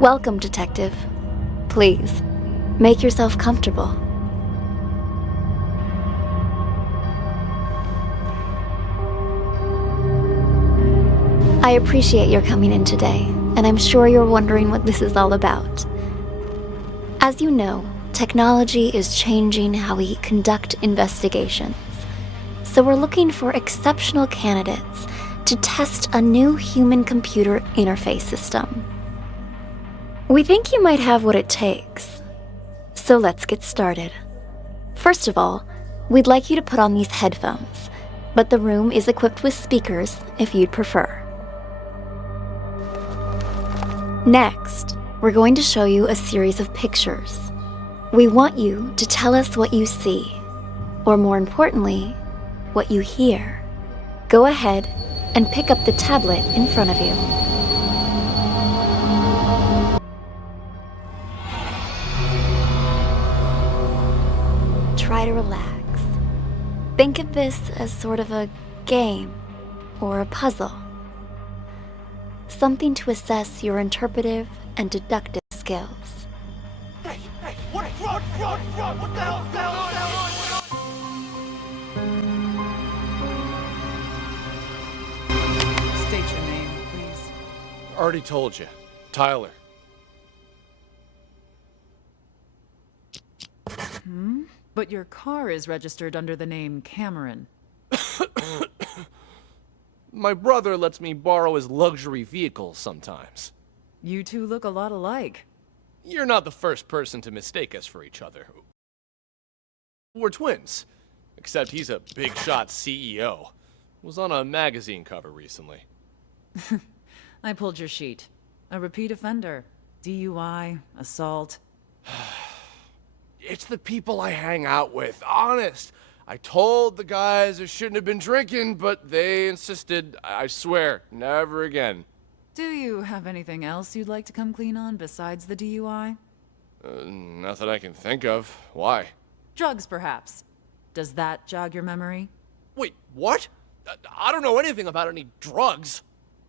Welcome, Detective. Please, make yourself comfortable. I appreciate your coming in today, and I'm sure you're wondering what this is all about. As you know, technology is changing how we conduct investigations. So we're looking for exceptional candidates to test a new human-computer interface system. We think you might have what it takes. So let's get started. First of all, we'd like you to put on these headphones, but the room is equipped with speakers if you'd prefer. Next, we're going to show you a series of pictures. We want you to tell us what you see, or more importantly, what you hear. Go ahead and pick up the tablet in front of you. Try to relax. Think of this as sort of a game or a puzzle. Something to assess your interpretive and deductive skills. Hey, what the hell's going on? State your name, please. Already told you. Tyler. But your car is registered under the name Cameron. My brother lets me borrow his luxury vehicles sometimes. You two look a lot alike. You're not the first person to mistake us for each other. We're twins. Except he's a big shot CEO. Was on a magazine cover recently. I pulled your sheet. A repeat offender. DUI, assault. It's the people I hang out with, honest. I told the guys I shouldn't have been drinking, but they insisted. I swear, never again. Do you have anything else you'd like to come clean on besides the DUI? Nothing I can think of. Why? Drugs, perhaps. Does that jog your memory? Wait, what? I don't know anything about any drugs.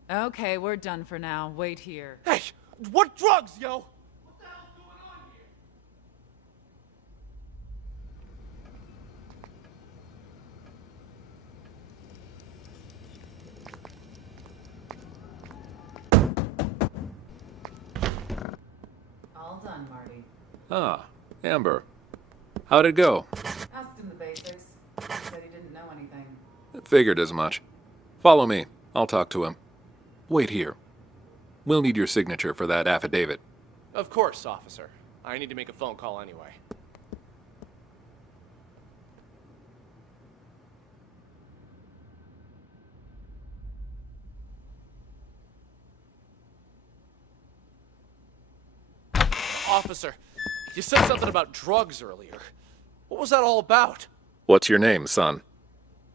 Okay, we're done for now. Wait here. Hey, what drugs, yo? What the hell's going on here? All done, Marty. Ah, Amber. How'd it go? Asked him the basics. He said he didn't know anything. Figured as much. Follow me. I'll talk to him. Wait here. We'll need your signature for that affidavit. Of course, officer. I need to make a phone call anyway. Officer, you said something about drugs earlier. What was that all about? What's your name, son?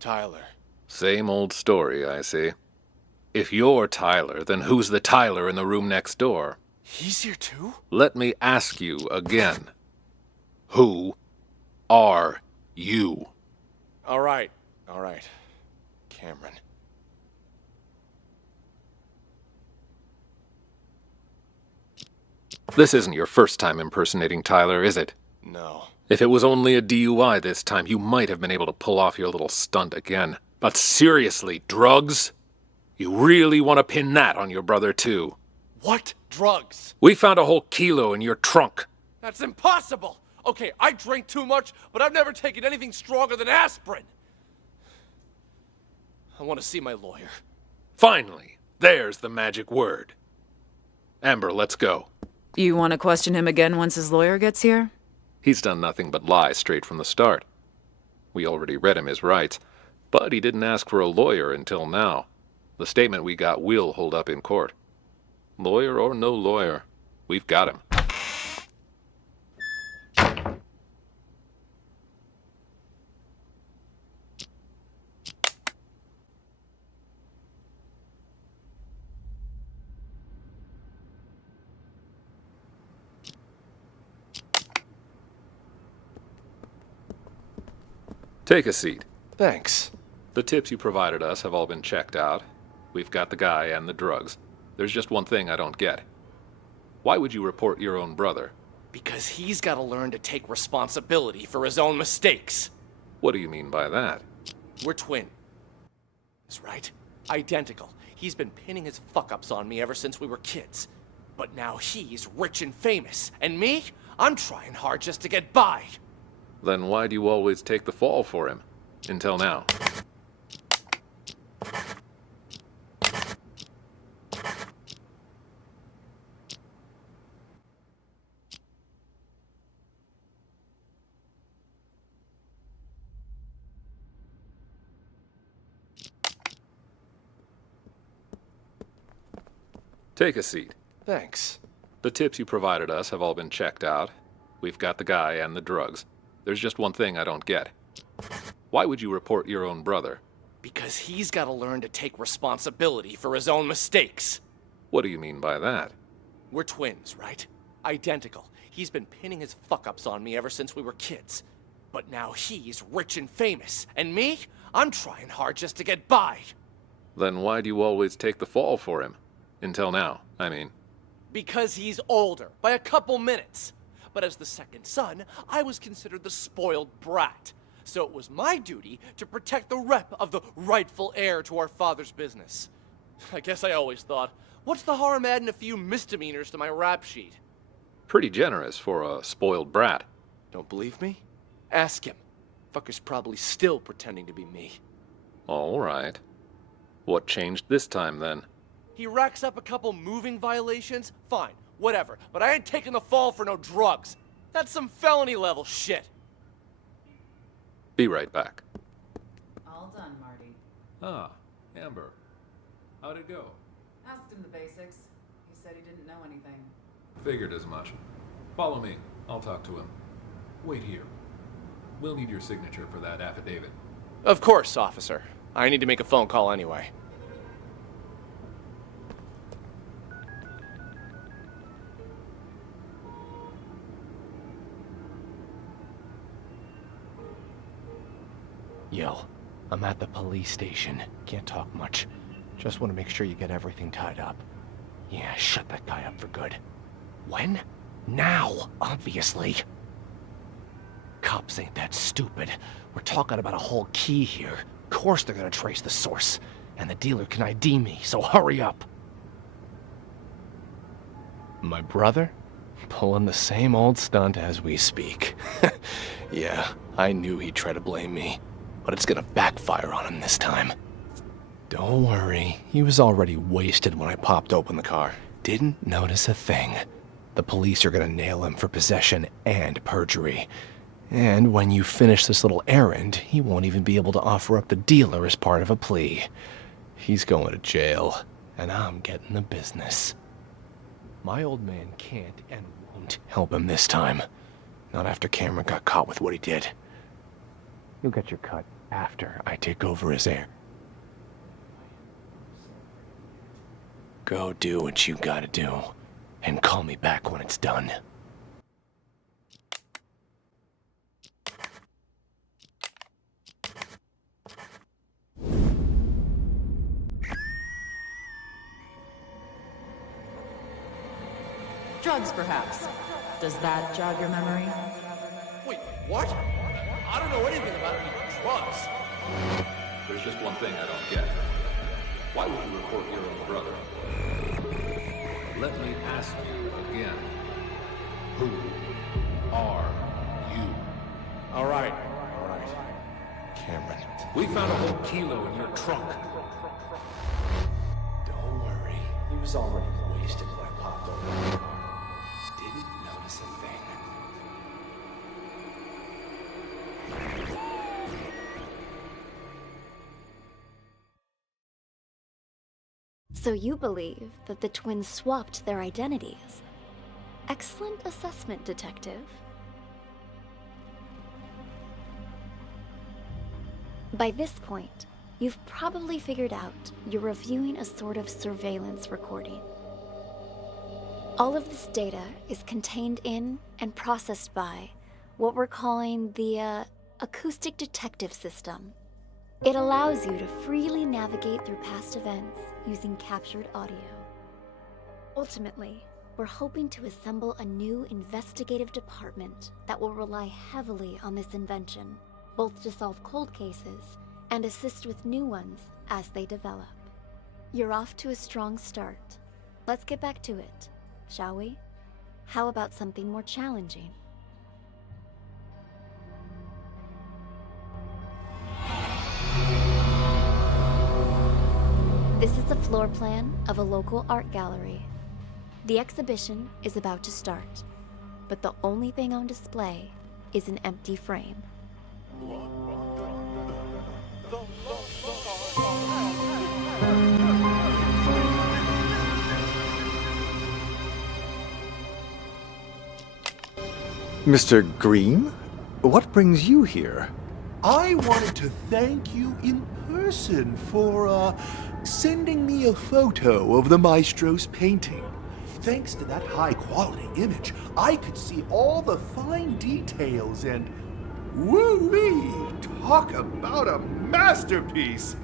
Tyler. Same old story, I see. If you're Tyler, then who's the Tyler in the room next door? He's here too? Let me ask you again. Who are you? All right. Cameron. This isn't your first time impersonating Tyler, is it? No. If it was only a DUI this time, you might have been able to pull off your little stunt again. But seriously, drugs? You really want to pin that on your brother, too? What drugs? We found a whole kilo in your trunk. That's impossible! Okay, I drink too much, but I've never taken anything stronger than aspirin. I want to see my lawyer. Finally, there's the magic word. Amber, let's go. You want to question him again once his lawyer gets here? He's done nothing but lie straight from the start. We already read him his rights, but he didn't ask for a lawyer until now. The statement we got will hold up in court. Lawyer or no lawyer, we've got him. Take a seat. Thanks. The tips you provided us have all been checked out. We've got the guy and the drugs. There's just one thing I don't get. Why would you report your own brother? Because he's gotta learn to take responsibility for his own mistakes. What do you mean by that? We're twins, right? Identical. He's been pinning his fuck-ups on me ever since we were kids. But now he's rich and famous. And me? I'm trying hard just to get by. Then why do you always take the fall for him? Until now. Take a seat. Thanks. The tips you provided us have all been checked out. We've got the guy and the drugs. There's just one thing I don't get. Why would you report your own brother? Because he's gotta learn to take responsibility for his own mistakes. What do you mean by that? We're twins, right? Identical. He's been pinning his fuck-ups on me ever since we were kids. But now he's rich and famous. And me? I'm trying hard just to get by. Then why do you always take the fall for him? Until now, I mean. Because he's older, by a couple minutes. But as the second son, I was considered the spoiled brat. So it was my duty to protect the rep of the rightful heir to our father's business. I guess I always thought, what's the harm adding a few misdemeanors to my rap sheet? Pretty generous for a spoiled brat. Don't believe me? Ask him. Fucker's probably still pretending to be me. All right. What changed this time, then? He racks up a couple moving violations? Fine, whatever. But I ain't taking the fall for no drugs. That's some felony level shit. Be right back. All done, Marty. Ah, Amber. How'd it go? Asked him the basics. He said he didn't know anything. Figured as much. Follow me. I'll talk to him. Wait here. We'll need your signature for that affidavit. Of course, officer. I need to make a phone call anyway. Yo, I'm at the police station. Can't talk much. Just want to make sure you get everything tied up. Yeah, shut that guy up for good. When? Now, obviously. Cops ain't that stupid. We're talking about a whole key here. Of course they're gonna trace the source. And the dealer can ID me, so hurry up. My brother? Pulling the same old stunt as we speak. Yeah, I knew he'd try to blame me. But it's gonna backfire on him this time. Don't worry, he was already wasted when I popped open the car. Didn't notice a thing. The police are gonna nail him for possession and perjury. And when you finish this little errand, he won't even be able to offer up the dealer as part of a plea. He's going to jail, and I'm getting the business. My old man can't and won't help him this time. Not after Cameron got caught with what he did. You'll get your cut after I take over as heir. Go do what you gotta do, and call me back when it's done. Drugs, perhaps. Does that jog your memory? Wait, what? I don't know anything about any drugs. There's just one thing I don't get. Why would you report your own brother? Let me ask you again. Who are you? All right. Cameron. We found a whole kilo in your trunk. Don't worry. He was already wasted when I popped over the car. Didn't notice a thing. So you believe that the twins swapped their identities? Excellent assessment, detective. By this point, you've probably figured out you're reviewing a sort of surveillance recording. All of this data is contained in and processed by what we're calling the acoustic detective system. It allows you to freely navigate through past events using captured audio. Ultimately, we're hoping to assemble a new investigative department that will rely heavily on this invention, both to solve cold cases and assist with new ones as they develop. You're off to a strong start. Let's get back to it, shall we? How about something more challenging? This is the floor plan of a local art gallery. The exhibition is about to start, but the only thing on display is an empty frame. Mr. Green? What brings you here? I wanted to thank you in person for, sending me a photo of the maestro's painting. Thanks to that high-quality image, I could see all the fine details and... woo-wee! Talk about a masterpiece!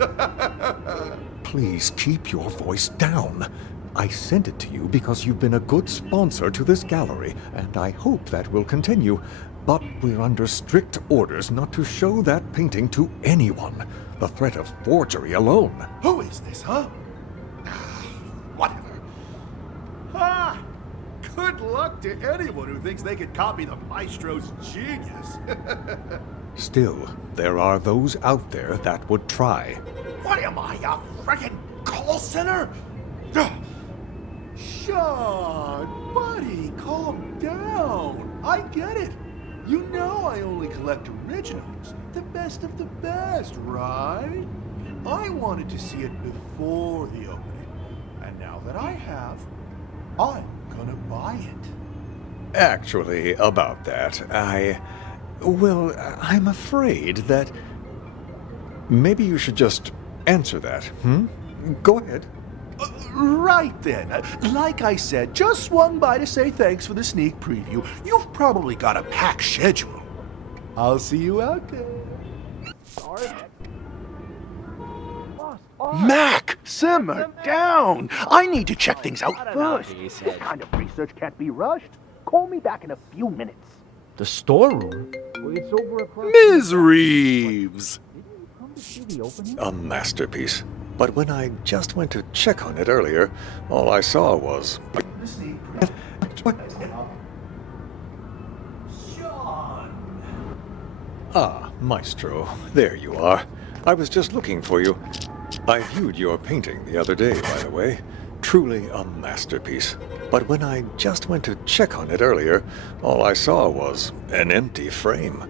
Please keep your voice down. I sent it to you because you've been a good sponsor to this gallery, and I hope that will continue. But we're under strict orders not to show that painting to anyone. The threat of forgery alone. Who is this, huh? Whatever. Ah! Good luck to anyone who thinks they could copy the maestro's genius. Still, there are those out there that would try. What am I, a friggin' call center? Ugh. Sean, buddy, calm down. I get it. You know I only collect originals, the best of the best, right? I wanted to see it before the opening, and now that I have, I'm gonna buy it. Actually, about that, I'm afraid that... Maybe you should just answer that, Go ahead. Right then. Like I said, just swung by to say thanks for the sneak preview. You've probably got a packed schedule. I'll see you out there. Sorry. Mac, simmer down. I need to check things out first. This kind of research can't be rushed. Call me back in a few minutes. The storeroom? It's over across... Ms. Reeves! A masterpiece. But when I just went to check on it earlier, all I saw was... Ah, Maestro, there you are. I was just looking for you. I viewed your painting the other day, by the way. Truly a masterpiece. But when I just went to check on it earlier, all I saw was an empty frame.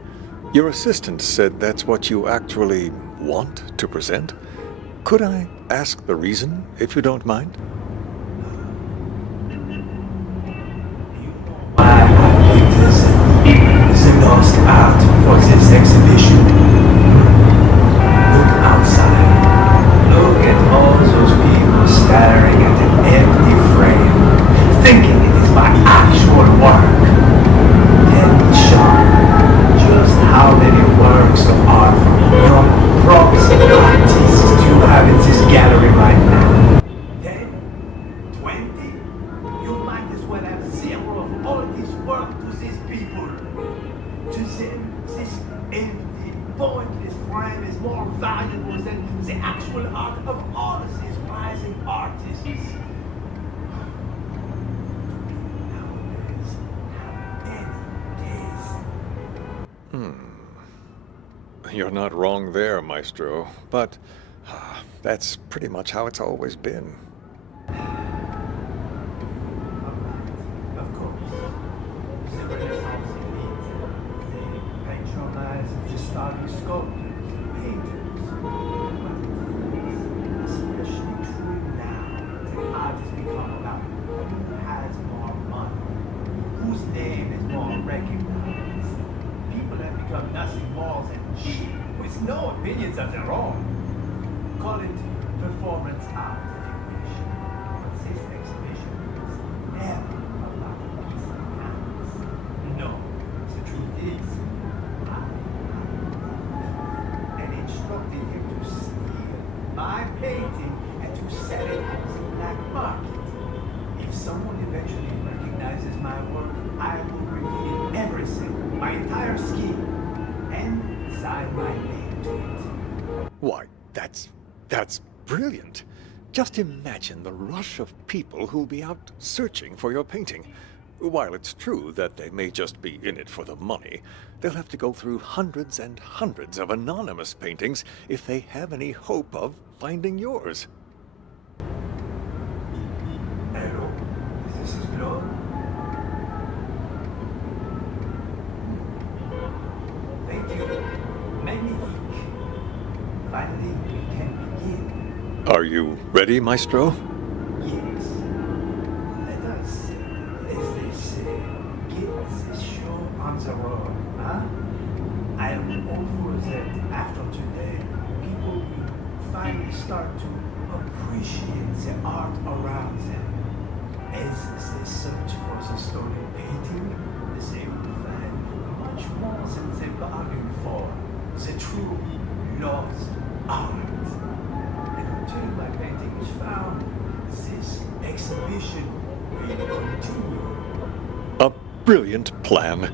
Your assistant said that's what you actually want to present? Could I ask the reason, if you don't mind? Why I picked this is the lost art for this exhibition. Look outside. Look at all those people staring at an empty frame, thinking it is my actual work. Tell me, Sean, just how many works of art from young, promising artists do you have in this gallery right now? 10? 20? You might as well have zero of all this work to these people. To them, this empty, pointless frame is more valuable than the actual art of all of these rising artists. Nowadays, have any taste. You're not wrong there, Maestro, but that's pretty much how it's always been. Of course, the Renaissance elite, they patronize the starting sculptors, painters, but it's especially true now that art has become about who has more money, whose name is more recognized. People have become nothing more than sheep with no opinions of their own. Call it performance art if you wish, but this exhibition is never about a piece of canvas. No, the truth is, and instructed him to steal my painting and to sell it on the black market. If someone eventually recognizes my work, I will reveal everything, my entire scheme, and sign my name to it. Why, that's brilliant. Just imagine the rush of people who'll be out searching for your painting. While it's true that they may just be in it for the money, they'll have to go through hundreds and hundreds of anonymous paintings if they have any hope of finding yours. Hello, this is Claude. Thank you. Magnifique. Finally, we can begin. Are you ready, Maestro? Yes. Let us, as they say, get this show on the road, huh? I am hopeful that after today, people will finally start to appreciate the art around them. As they search for the stolen painting, they will find much more than they bargained for. The true lost art. And until my painting is found, this exhibition will continue. A brilliant plan.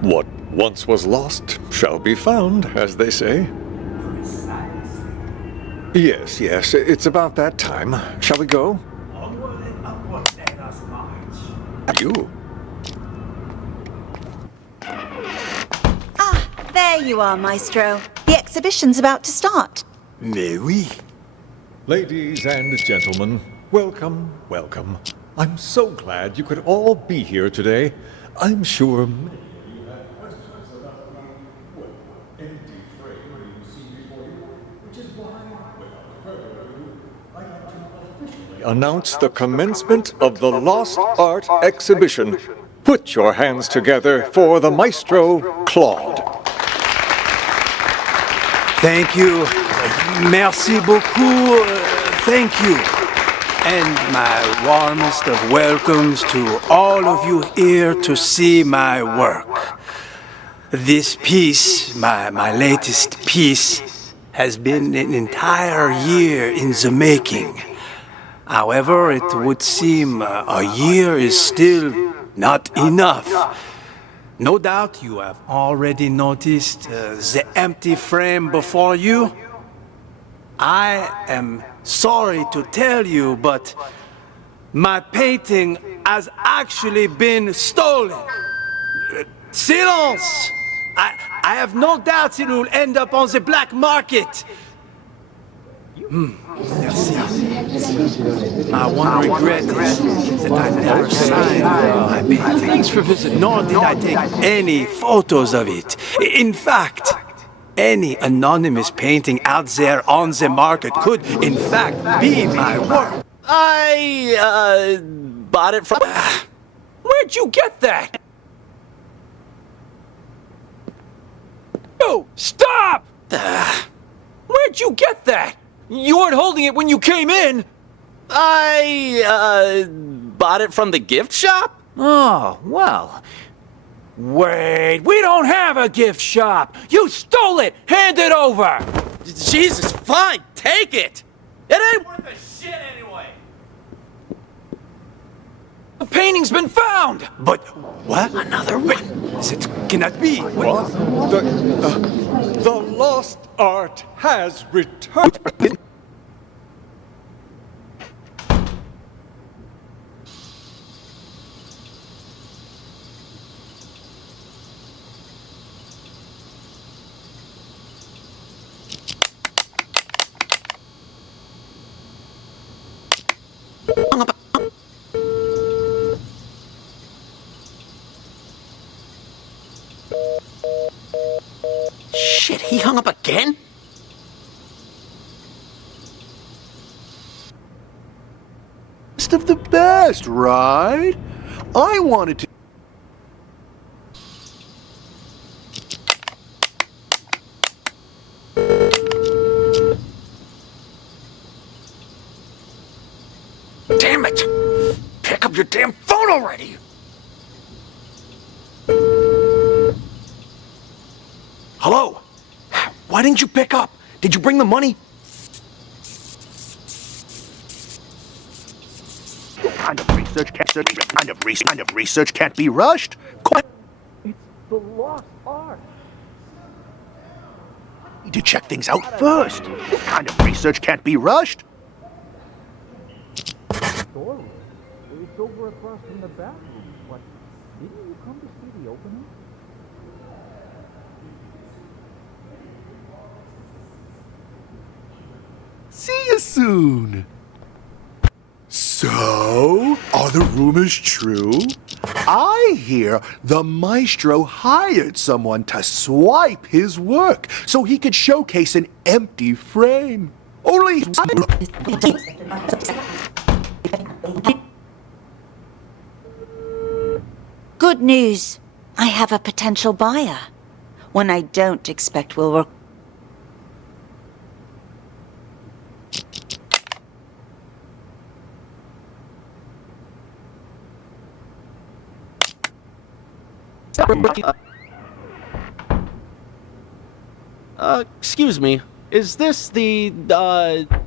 What once was lost shall be found, as they say. Precisely. Yes, it's about that time. Shall we go? Onward and upward, let us march. You? Ah, there you are, Maestro. The exhibition's about to start. Mais oui. Ladies and gentlemen, welcome, welcome. I'm so glad you could all be here today. I'm sure many of you have questions about the empty frame you see before you, which is why, without further ado, I'd like to officially announce the commencement of the Lost Art Exhibition. Put your hands together for the Maestro, Claude. Thank you. Merci beaucoup. Thank you. And my warmest of welcomes to all of you here to see my work. This piece, my latest piece, has been an entire year in the making. However, it would seem a year is still not enough. No doubt you have already noticed the empty frame before you. I am sorry to tell you, but my painting has actually been stolen. Silence! I have no doubts it will end up on the black market. Merci. My one regret is that I never signed my painting. Thanks for visiting. Nor did I take any photos of it. In fact, any anonymous painting out there on the market could, in fact, be my work. I bought it from... Where'd you get that? Oh, stop! Where'd you get that? You weren't holding it when you came in. I bought it from the gift shop? Oh, well. Wait, we don't have a gift shop. You stole it. Hand it over. Jesus, fine, take it. It ain't worth a shit anyway. The painting's been found. But what? Another one? It cannot be. What? The Lost Art has returned. Shit, he hung up again? Best of the best, right? I wanted to. Damn it! Pick up your damn phone already! Hello? Why didn't you pick up? Did you bring the money? Kind of research can't be rushed. The lost art. Need to check things out first. This kind of research can't be rushed. Storeroom. It's over across from the bathroom. But didn't you come to see the opening? See you soon. So, are the rumors true? I hear the maestro hired someone to swipe his work so he could showcase an empty frame. Only... Good news. I have a potential buyer. One I don't expect will work. Excuse me. Is this the,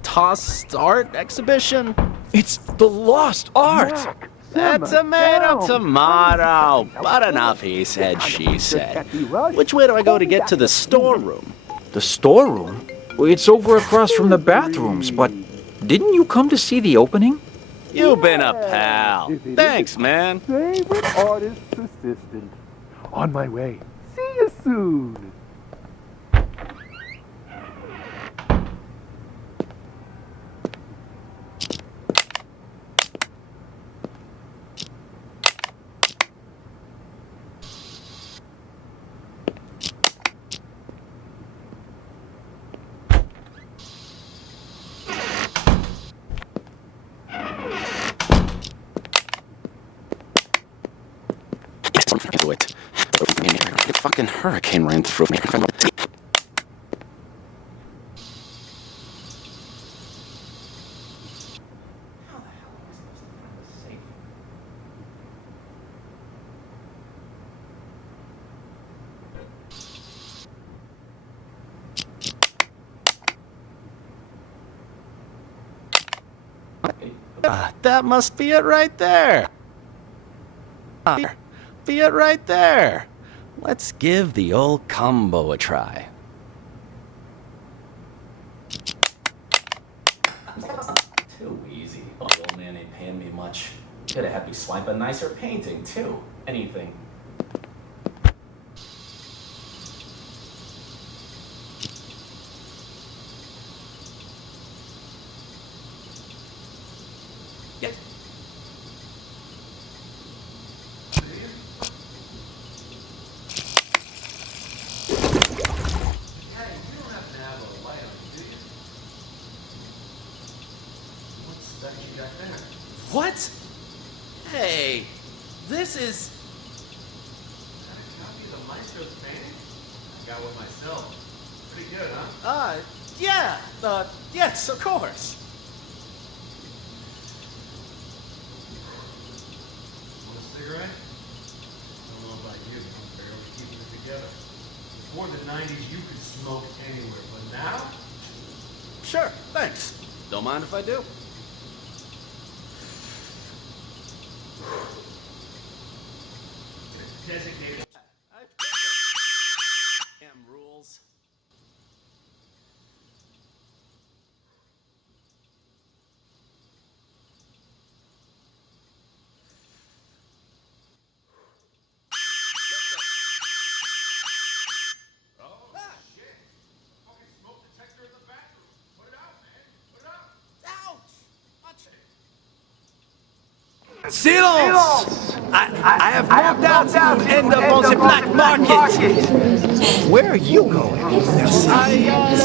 tossed art exhibition? It's the lost art! Tomato. But enough, he said, she said. Which way do I go to get to the storeroom? The storeroom? It's over across from the bathrooms, but didn't you come to see the opening? You've been a pal. Thanks, man. Favorite artist persistent. On my way. See you soon. Into it. A fucking hurricane ran through me. That must be it right there. Be it right there. Let's give the old combo a try. Too easy. Oh, the old man ain't paying me much. Could have had me swipe a nicer painting, too. Anything. Get. What? Hey, this is... Got a copy of the Maestro's painting? I got one myself. Pretty good, huh? Yeah. Yes, of course. Want a cigarette? I don't know about you, I'm barely keeping it together. Before the 90s, you could smoke anywhere, but now? Sure, thanks. Don't mind if I do. Designated. Damn rules. Silence! I have moved out to end up on the black market. Where are you going? I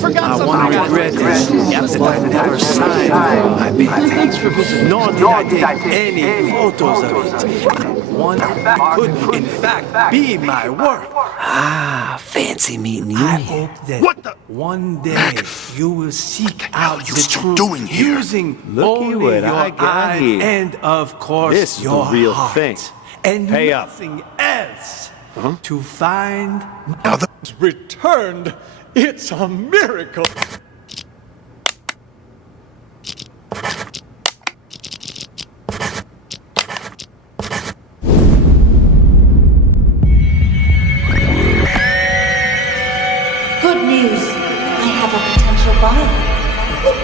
forgot something. One regret is that I never signed my painting, nor did I take any photos of it. One could, in fact, be my work. Ah, fancy meeting you. I hope that one day you will seek out the truth doing here? using Looky only what your I got eyes here. and, of course, This is your the real heart. thing. And Pay up. nothing else. To find returned. It's a miracle.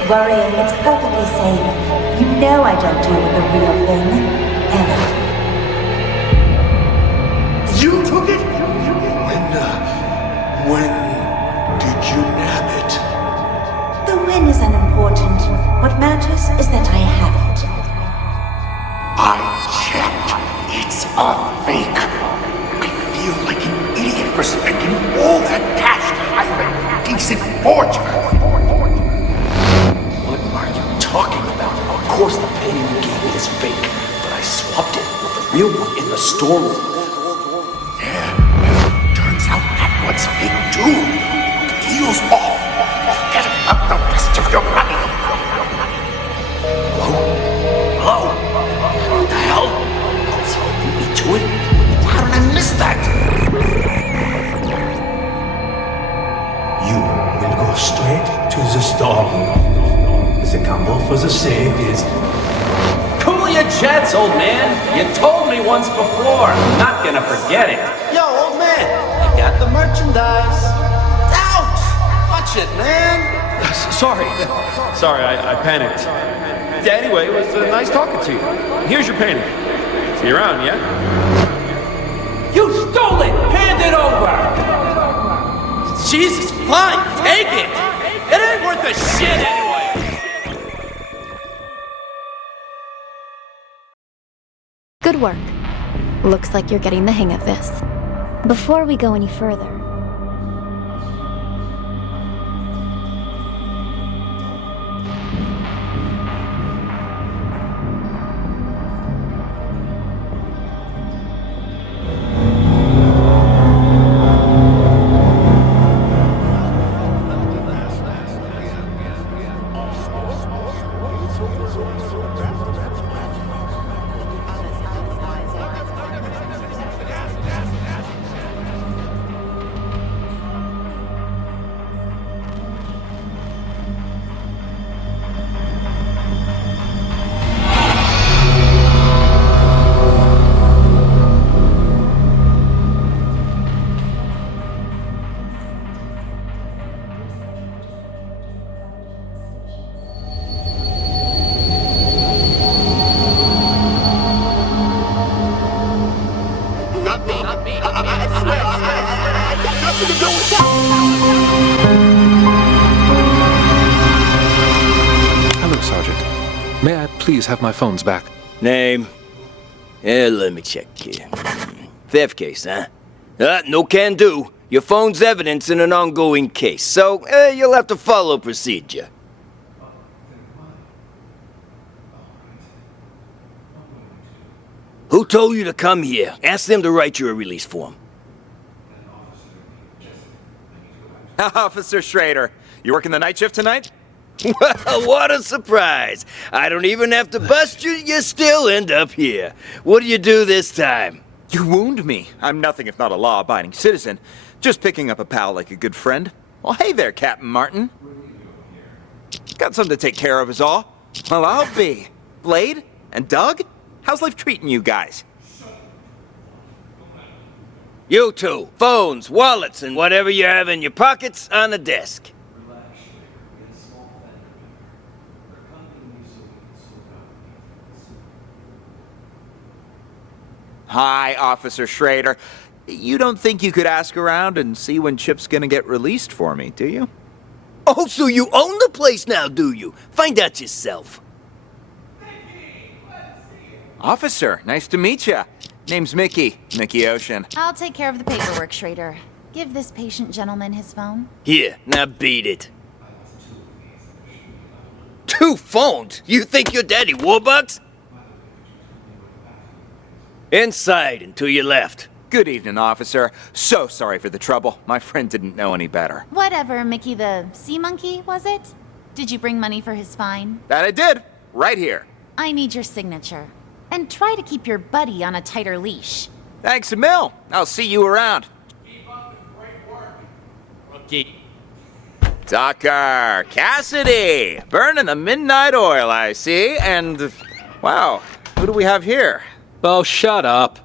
worrying. It's perfectly safe. You know I don't deal with the real thing. Ever. You took it? When did you nab it? The win is unimportant. What matters is that I have it. I checked. It's a fake. I feel like an idiot for spending all that cash to hire a decent forger. What are you talking about? Of course the painting you gave me is fake, but I swapped it with the real one in the storeroom. Yeah, turns out that one's fake too. The deal's off. Forget about the rest of your money. Hello? Hello? What the hell? Someone beat me to it? How did I miss that? You will go straight to the storeroom. The combo for the safe is... Cool your jets, old man. You told me once before. I'm not gonna forget it. Yo, old man, I got the merchandise. Ouch! Watch it, man. Sorry, I panicked. Yeah, anyway, it was nice talking to you. Here's your painting. See you around, yeah? You stole it! Hand it over! Jesus, fine, take it! It ain't worth a shit anyway! Good work. Looks like you're getting the hang of this. Before we go any further, Hello, Sergeant. May I please have my phones back? Name? Let me check here. Theft case, huh? No can do. Your phone's evidence in an ongoing case, so you'll have to follow procedure. Who told you to come here? Ask them to write you a release form. Officer Schrader, you working the night shift tonight? Well, what a surprise. I don't even have to bust you, you still end up here. What do you do this time? You wound me. I'm nothing if not a law-abiding citizen. Just picking up a pal like a good friend. Well, hey there, Captain Martin. Got something to take care of is all. Well, I'll be. Blade? And Doug? How's life treating you guys? You two, phones, wallets, and whatever you have in your pockets on the desk. Hi, Officer Schrader. You don't think you could ask around and see when Chip's gonna get released for me, do you? Oh, so you own the place now, do you? Find out yourself. Officer, nice to meet you. Name's Mickey Ocean. I'll take care of the paperwork, Schrader. Give this patient gentleman his phone. Here, now beat it. 2 phones? You think you're Daddy Warbucks? Inside and to your left. Good evening, officer. So sorry for the trouble. My friend didn't know any better. Whatever, Mickey the sea monkey, was it? Did you bring money for his fine? That I did. Right here. I need your signature. And try to keep your buddy on a tighter leash. Thanks a mil. I'll see you around. Keep up the great work, rookie. Tucker, Cassidy, burning the midnight oil, I see. And, wow, who do we have here? Oh, shut up.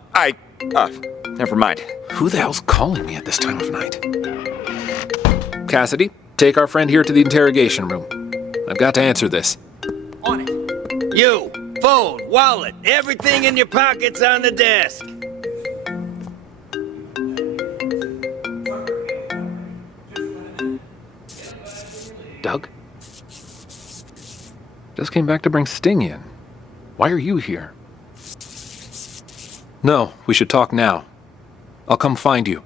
Never mind. Who the hell's calling me at this time of night? Cassidy, take our friend here to the interrogation room. I've got to answer this. On it. You, phone, wallet, everything in your pockets on the desk. Doug? Just came back to bring Sting in. Why are you here? No, we should talk now. I'll come find you.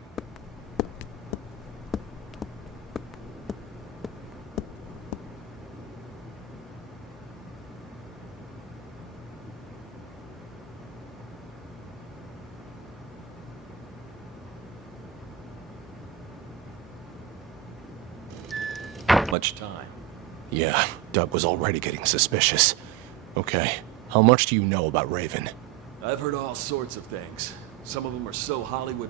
Much time. Yeah, Doug was already getting suspicious. Okay, how much do you know about Raven? I've heard all sorts of things. Some of them are so Hollywood.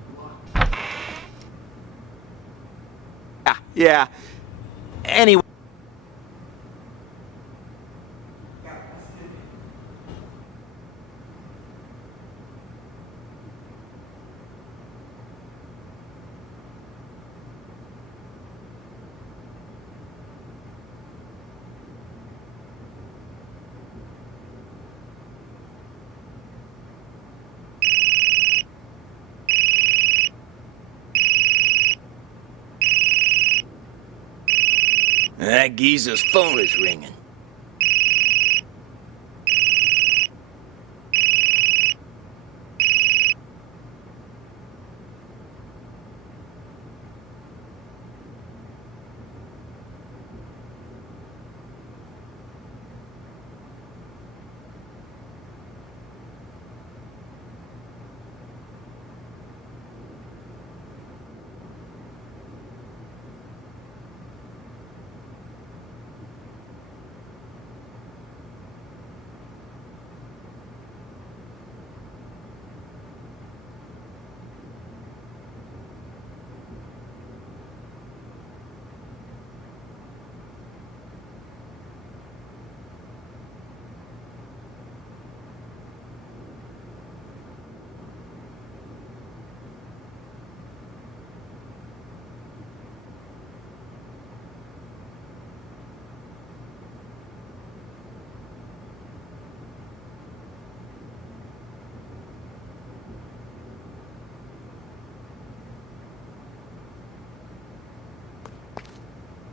Yeah. Anyway. That geezer's phone is ringing.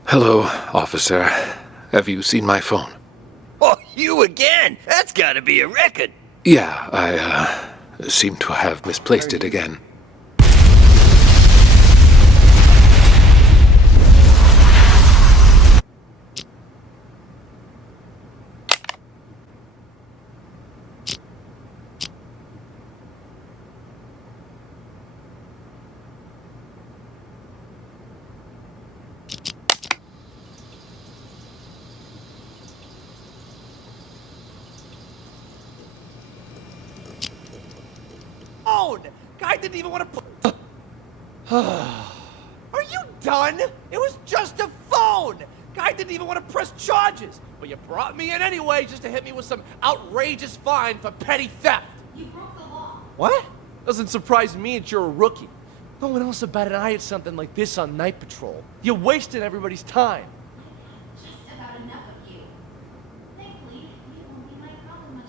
Hello, officer. Have you seen my phone? Oh, you again? That's gotta be a record. Yeah, I seem to have misplaced it again. Guy didn't even want to put. Are you done? It was just a phone. Guy didn't even want to press charges, but you brought me in anyway just to hit me with some outrageous fine for petty theft. You broke the law. What? Doesn't surprise me that you're a rookie. No one else would bat an eye at something like this on night patrol. You're wasting everybody's time. Just about enough of you. Thankfully, you won't be my problem much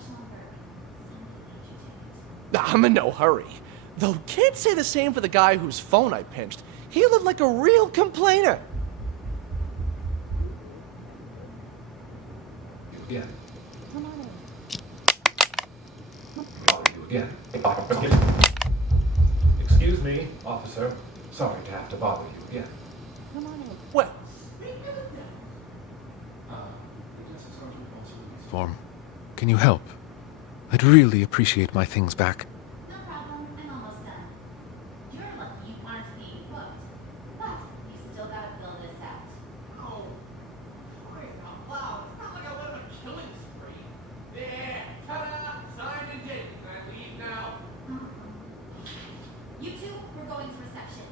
longer. I'm in no hurry. Though can't say the same for the guy whose phone I pinched. He looked like a real complainer. Again. Again. Excuse me, officer. Sorry to have to bother you again. Well, Form, can you help? I'd really appreciate my things back. No problem. I'm almost done. You're lucky you aren't being booked. But you still gotta fill this out. oh, great. Wow, it's not like I went on a killing spree. There, ta-da, signed and dated. Can I leave now? You two, we're going to reception.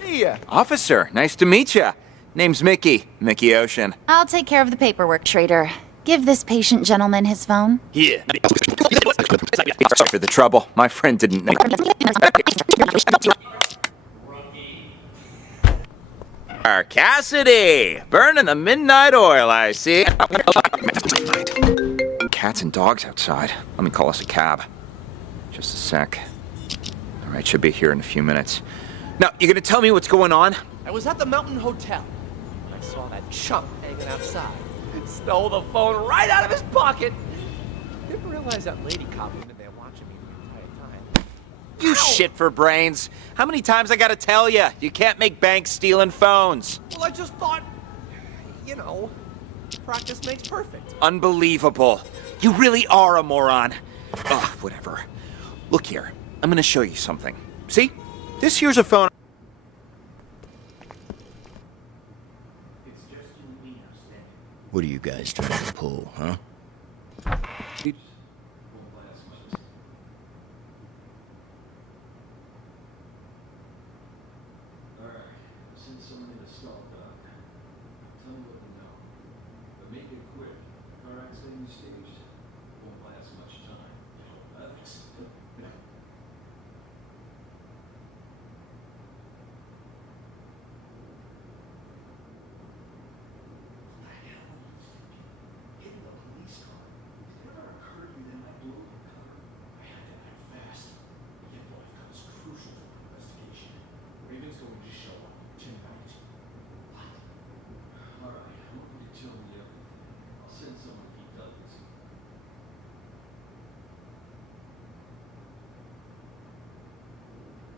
See ya. Officer, nice to meet ya. Name's Mickey. Mickey Ocean. I'll take care of the paperwork, Schrader. Give this patient gentleman his phone. Here. Sorry for the trouble. My friend didn't know. Cassidy! Burning the midnight oil, I see. Cats and dogs outside. Let me call us a cab. Just a sec. All right, should be here in a few minutes. Now, you gonna tell me what's going on? I was at the Mountain Hotel. I saw that chump hanging outside. Stole the phone right out of his pocket. Didn't realize that lady cop was in there watching me the entire time. You shit for brains. How many times I gotta tell you? You can't make bank stealing phones. Well, I just thought, practice makes perfect. Unbelievable. You really are a moron. Ugh, whatever. Look here. I'm gonna show you something. See? This here's a phone. What are you guys trying to pull, huh?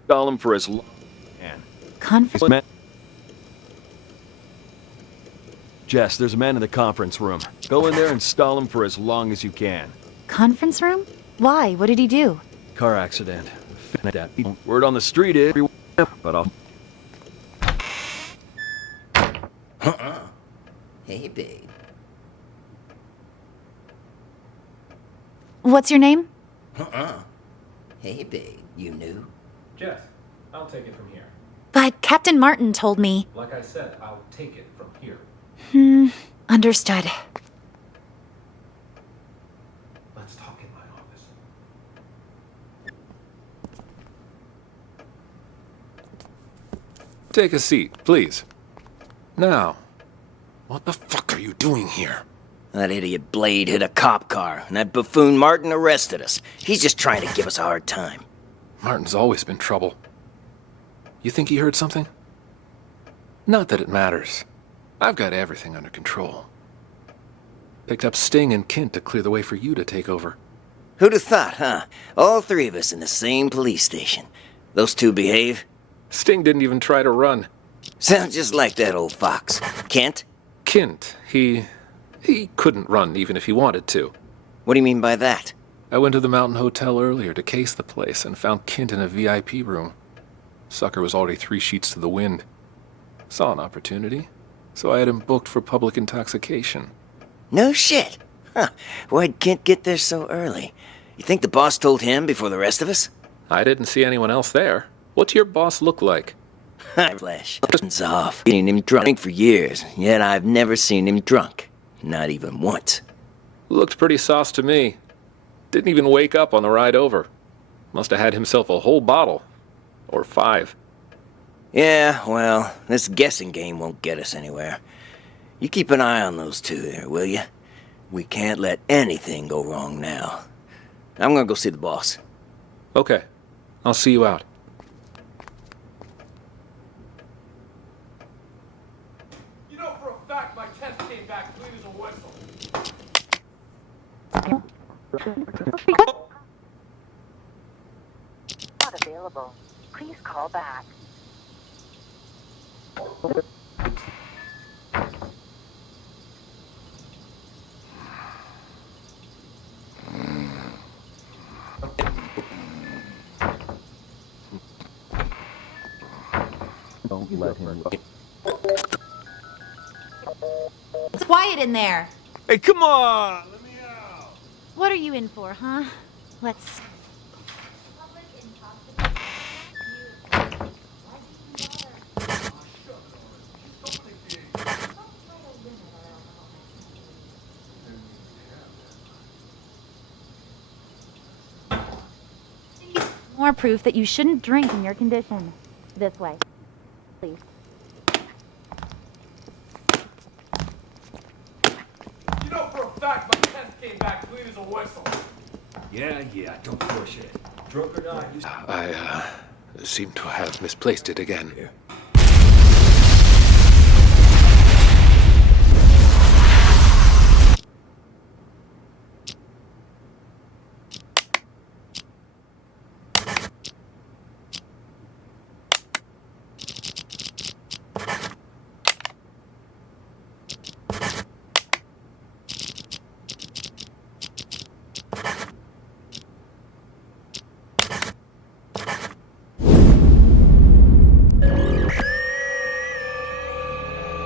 Stall him for as long. Conference. Jess, there's a man in the conference room. Go in there and stall him for as long as you can. Conference room? Why? What did he do? Car accident. Word on the street is, but I'll. Hey, babe. What's your name? Hey, babe. You knew? Jess, I'll take it from here. But Captain Martin told me. Like I said, I'll take it from here. Understood. Let's talk in my office. Take a seat, please. Now, what the fuck are you doing here? That idiot Blade hit a cop car, and that buffoon Martin arrested us. He's just trying to give us a hard time. Martin's always been trouble. You think he heard something? Not that it matters. I've got everything under control. Picked up Sting and Kent to clear the way for you to take over. Who'd have thought, huh? All three of us in the same police station. Those two behave? Sting didn't even try to run. Sounds just like that old fox. Kent? Kent, he couldn't run even if he wanted to. What do you mean by that? I went to the Mountain Hotel earlier to case the place and found Kent in a VIP room. Sucker was already 3 sheets to the wind. Saw an opportunity, so I had him booked for public intoxication. No shit. Huh. Why'd Kent get there so early? You think the boss told him before the rest of us? I didn't see anyone else there. What's your boss look like? Flesh. Off. Seen him drunk for years, yet I've never seen him drunk. Not even once. Looked pretty sauce to me. Didn't even wake up on the ride over. Must have had himself a whole bottle. Or 5. Yeah, well, this guessing game won't get us anywhere. You keep an eye on those two there, will you? We can't let anything go wrong now. I'm gonna go see the boss. Okay. I'll see you out. You know for a fact my test came back clean as a whistle. Not available. Please call back. Don't let him. It's quiet in there. Hey, come on! What are you in for, huh? Let's... More proof that you shouldn't drink in your condition. This way, please. came back clean as a whistle. Yeah, don't push it. Drunk or not, you... I seem to have misplaced it again.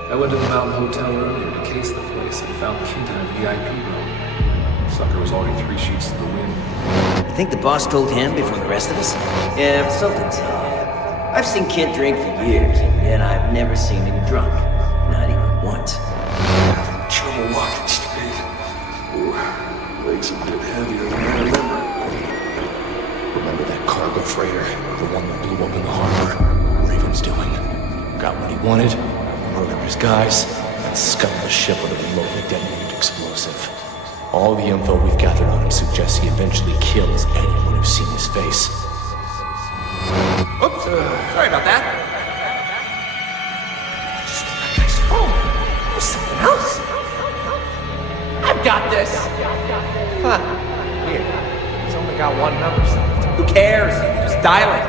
I went to the Mountain Hotel earlier to case the place and found Kent in a VIP room. Sucker was already 3 sheets to the wind. I think the boss told him before the rest of us? Yeah, but something's off. I've seen Kent drink for years, and I've never seen him drunk. Not even once. Having trouble walking straight. Ooh, legs a bit heavier than I remember. Remember that cargo freighter? The one that blew up in the harbor? Raven's doing. Got what he wanted, murdered his guys, and scuttled the ship with a remotely detonated explosive. All the info we've gathered on him suggests he eventually kills anyone who's seen his face. Oops, sorry about that. Just get that guy's phone. There's something else. I've got this. Huh. Weird. He's only got one number saved. Who cares? Just dial it.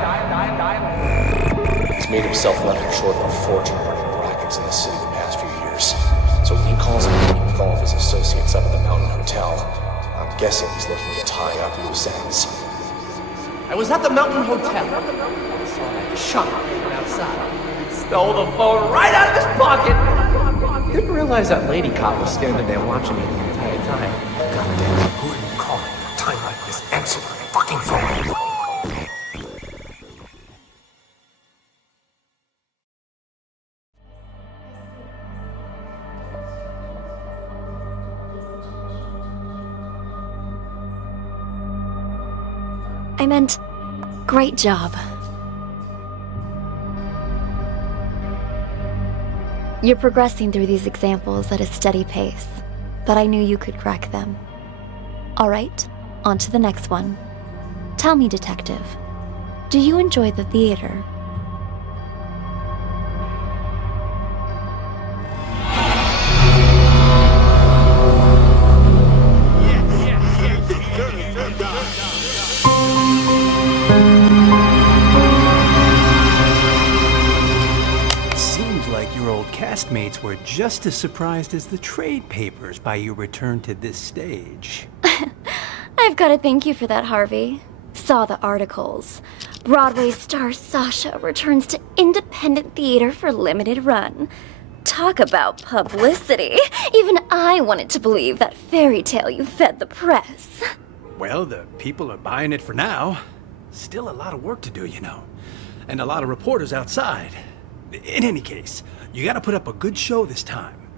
He's made himself nothing short of a fortune running rackets in the city the past few years. So when he calls on any with all of his associates up at the Mountain Hotel, I'm guessing he's looking to tie up loose ends. I was at the Mountain Hotel. I saw that chump right outside. Stole the phone right out of his pocket. Didn't realize that lady cop was standing there watching me the entire time. Goddamn, who are you calling at a time like this? Answer the fucking phone. I meant, great job. You're progressing through these examples at a steady pace, but I knew you could crack them. All right, on to the next one. Tell me, detective, do you enjoy the theater? Seems like your old castmates were just as surprised as the trade papers by your return to this stage. I've got to thank you for that, Harvey. Saw the articles. Broadway star Sasha returns to independent theater for limited run. Talk about publicity. Even I wanted to believe that fairy tale you fed the press. Well, the people are buying it for now. Still a lot of work to do, you know. And a lot of reporters outside. In any case, you gotta put up a good show this time.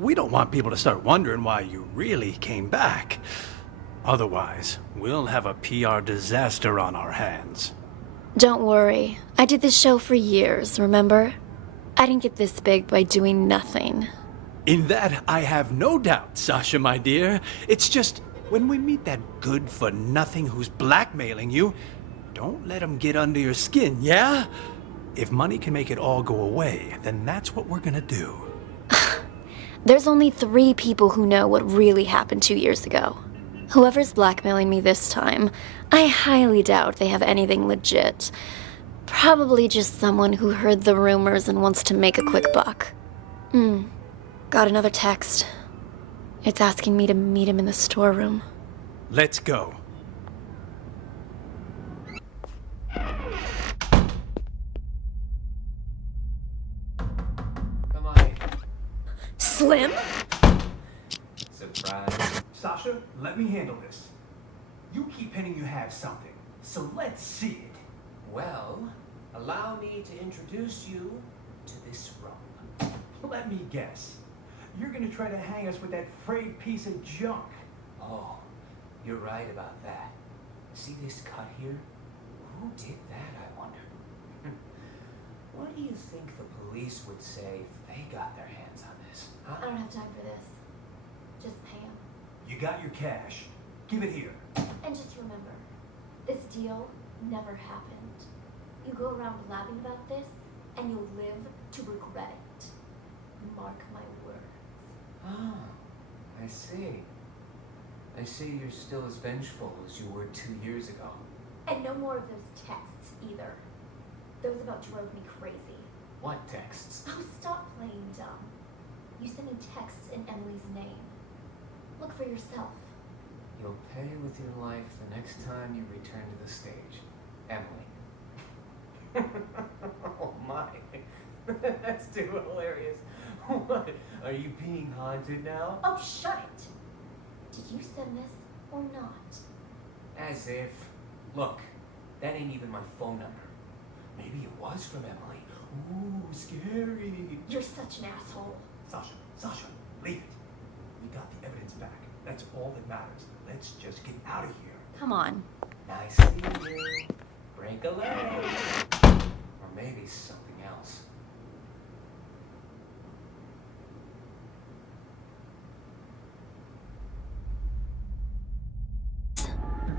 We don't want people to start wondering why you really came back. Otherwise, we'll have a PR disaster on our hands. Don't worry. I did this show for years, remember? I didn't get this big by doing nothing. In that, I have no doubt, Sasha, my dear. It's just, when we meet that good-for-nothing who's blackmailing you, don't let him get under your skin, yeah? If money can make it all go away, then that's what we're gonna do. There's only 3 people who know what really happened 2 years ago. Whoever's blackmailing me this time, I highly doubt they have anything legit. Probably just someone who heard the rumors and wants to make a quick buck. Got another text. It's asking me to meet him in the storeroom. Let's go. Come on. Slim? Surprise. Sasha, let me handle this. You keep hinting you have something, so let's see it. Well, allow me to introduce you to this rope. Let me guess. You're gonna try to hang us with that frayed piece of junk. Oh, you're right about that. See this cut here? Who did that, I wonder? What do you think the police would say if they got their hands on this, huh? I don't have time for this. Just pay him. You got your cash. Give it here. And just remember, this deal never happened. You go around blabbing about this, and you'll live to regret it. Mark my words. Oh, I see. I see you're still as vengeful as you were 2 years ago. And no more of those texts, either. Those about drove me crazy. What texts? Oh, stop playing dumb. You sent me texts in Emily's name. Look for yourself. You'll pay with your life the next time you return to the stage. Emily. Oh my. That's too hilarious. What? Are you being haunted now? Oh, shut it! Did you send this or not? As if. Look, that ain't even my phone number. Maybe it was from Emily. Ooh, scary. You're such an asshole. Sasha, leave it. We got the evidence back. That's all that matters. Let's just get out of here. Come on. Nice seeing you. Break a leg. Or maybe something else.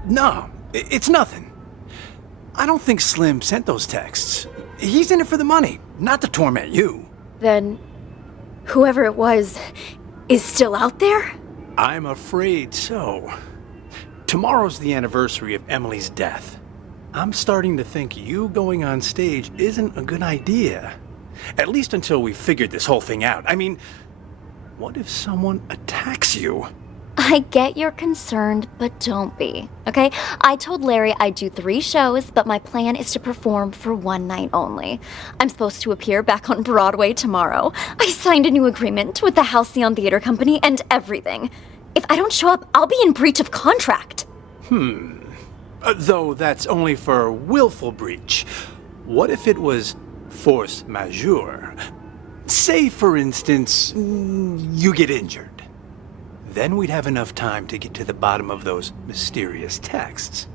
No, it's nothing. I don't think Slim sent those texts. He's in it for the money, not to torment you. Then, whoever it was is still out there? I'm afraid so. Tomorrow's the anniversary of Emily's death. I'm starting to think you going on stage isn't a good idea. At least until we figured this whole thing out. I mean, what if someone attacks you? I get you're concerned, but don't be, okay? I told Larry I'd do 3 shows, but my plan is to perform for 1 night only. I'm supposed to appear back on Broadway tomorrow. I signed a new agreement with the Halcyon Theater Company and everything. If I don't show up, I'll be in breach of contract. Though that's only for willful breach. What if it was force majeure? Say, for instance, you get injured. Then we'd have enough time to get to the bottom of those mysterious texts.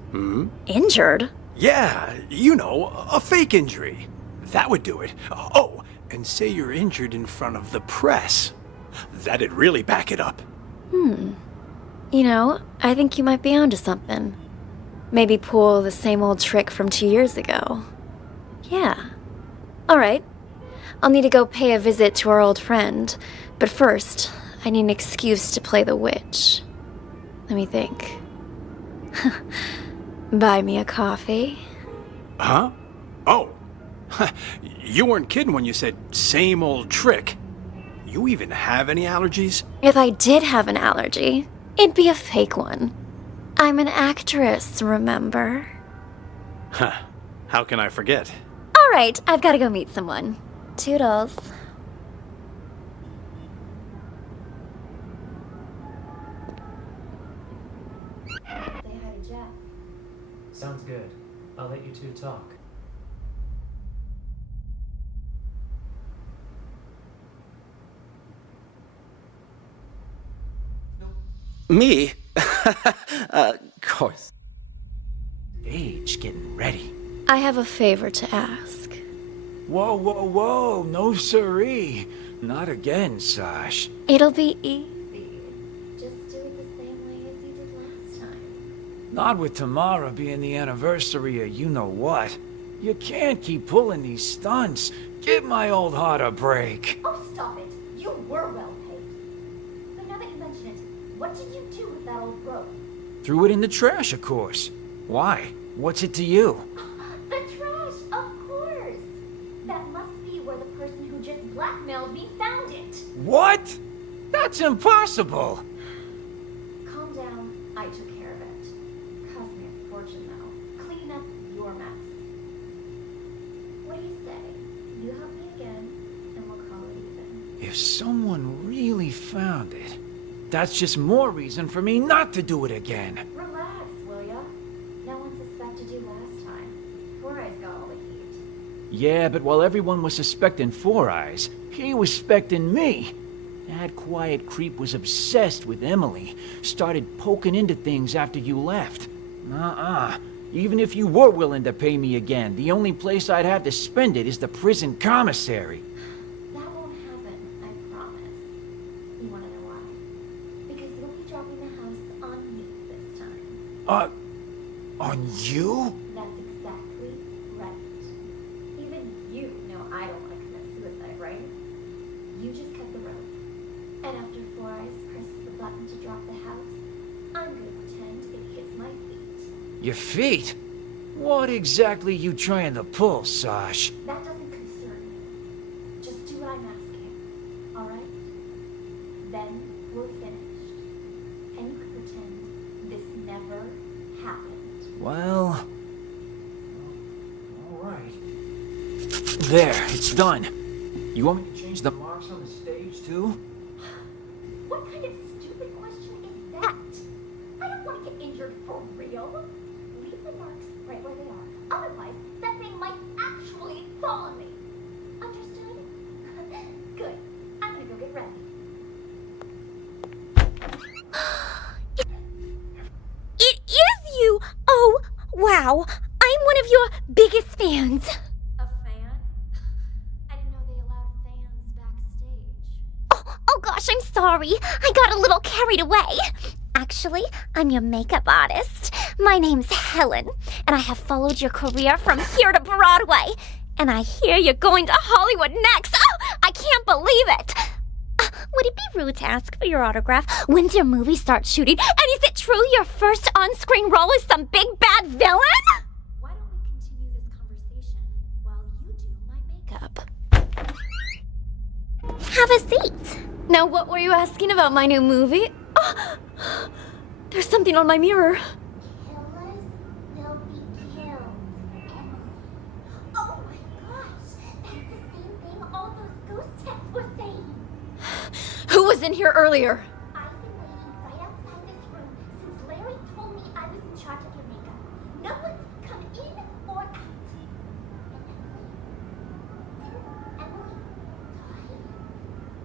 Injured? Yeah, you know, a fake injury. That would do it. Oh, and say you're injured in front of the press. That'd really back it up. You know, I think you might be onto something. Maybe pull the same old trick from 2 years ago. Yeah. All right. I'll need to go pay a visit to our old friend. But first, I need an excuse to play the witch. Let me think. Buy me a coffee? Huh? Oh. You weren't kidding when you said same old trick. You even have any allergies? If I did have an allergy, it'd be a fake one. I'm an actress, remember? Huh. How can I forget? All right, I've got to go meet someone. Toodles. Say hi to Jeff. Sounds good. I'll let you two talk. Me? Of course. Stage getting ready. I have a favor to ask. Whoa, no siree. Not again, Sash. It'll be easy. Just do it the same way as you did last time. Not with Tamara being the anniversary of you-know-what. You can't keep pulling these stunts. Give my old heart a break. Oh, stop it. You were well paid. But now that you mention it, what did you do with that old rope? Threw it in the trash, of course. Why? What's it to you? The trash, of course. That must be where the person who just blackmailed me found it. What? That's impossible. Calm down. I took care of it. Cost me a fortune, though. Clean up your mess. What do you say? You help me again, and we'll call it even. If someone really found it, that's just more reason for me not to do it again. Relax, will ya? No one suspected you last time. Four Eyes got all the heat. Yeah, but while everyone was suspecting Four Eyes, he was suspecting me. That quiet creep was obsessed with Emily. Started poking into things after you left. Even if you were willing to pay me again, the only place I'd have to spend it is the prison commissary. That won't happen, I promise. You wanna know why? Because you'll be dropping the house On you? That's exactly right. Even you know I don't want to commit suicide, right? You just cut the rope. And after Four Eyes presses the button to drop the house, I'm gonna pretend it hits my feet. Your feet? What exactly you trying to pull, Sash? That doesn't concern me. Just do what I'm asking, alright? Then we're finished. And you can pretend this never happened. Well... alright. There, it's done. You want me to change the marks on the stage, too? What kind of stupid question is that? I don't want to get injured for real. Leave the marks right where they are. Otherwise, that thing might actually fall on me. Understood? Good. I'm gonna go get ready. It is you! Oh, wow. I'm one of your biggest fans. A fan? I didn't know they allowed fans backstage. Oh gosh, I'm sorry. I got a little carried away. Actually, I'm your makeup artist. My name's Helen, and I have followed your career from here to Broadway. And I hear you're going to Hollywood next. Oh, I can't believe it. Would it be rude to ask for your autograph? When's your movie start shooting? And is it true your first on-screen role is some big bad villain? Why don't we continue this conversation while you do my makeup? Have a seat. Now, what were you asking about my new movie? Oh, there's something on my mirror. Killers will be killed, Emily. Oh my gosh, that's the same thing all those ghost texts were saying. Who was in here earlier? I've been waiting right outside this room since Larry told me I was in charge of your makeup. No one's come in or out. And Emily died?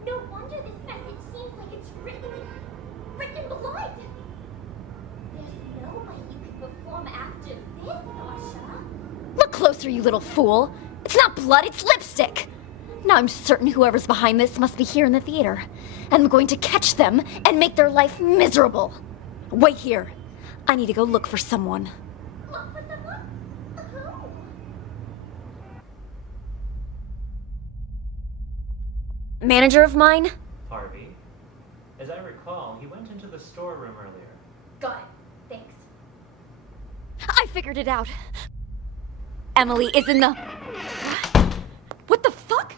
No wonder this message seems like it's written in blood. There's no way you could perform after this, Sasha. Look closer, you little fool. It's not blood, it's lipstick. Now I'm certain whoever's behind this must be here in the theater. And I'm going to catch them and make their life miserable. Wait here. I need to go look for someone. Look for someone? Who? Manager of mine? Harvey. As I recall, he went into the storeroom earlier. Got it. Thanks. I figured it out. Emily is in the... What the fuck?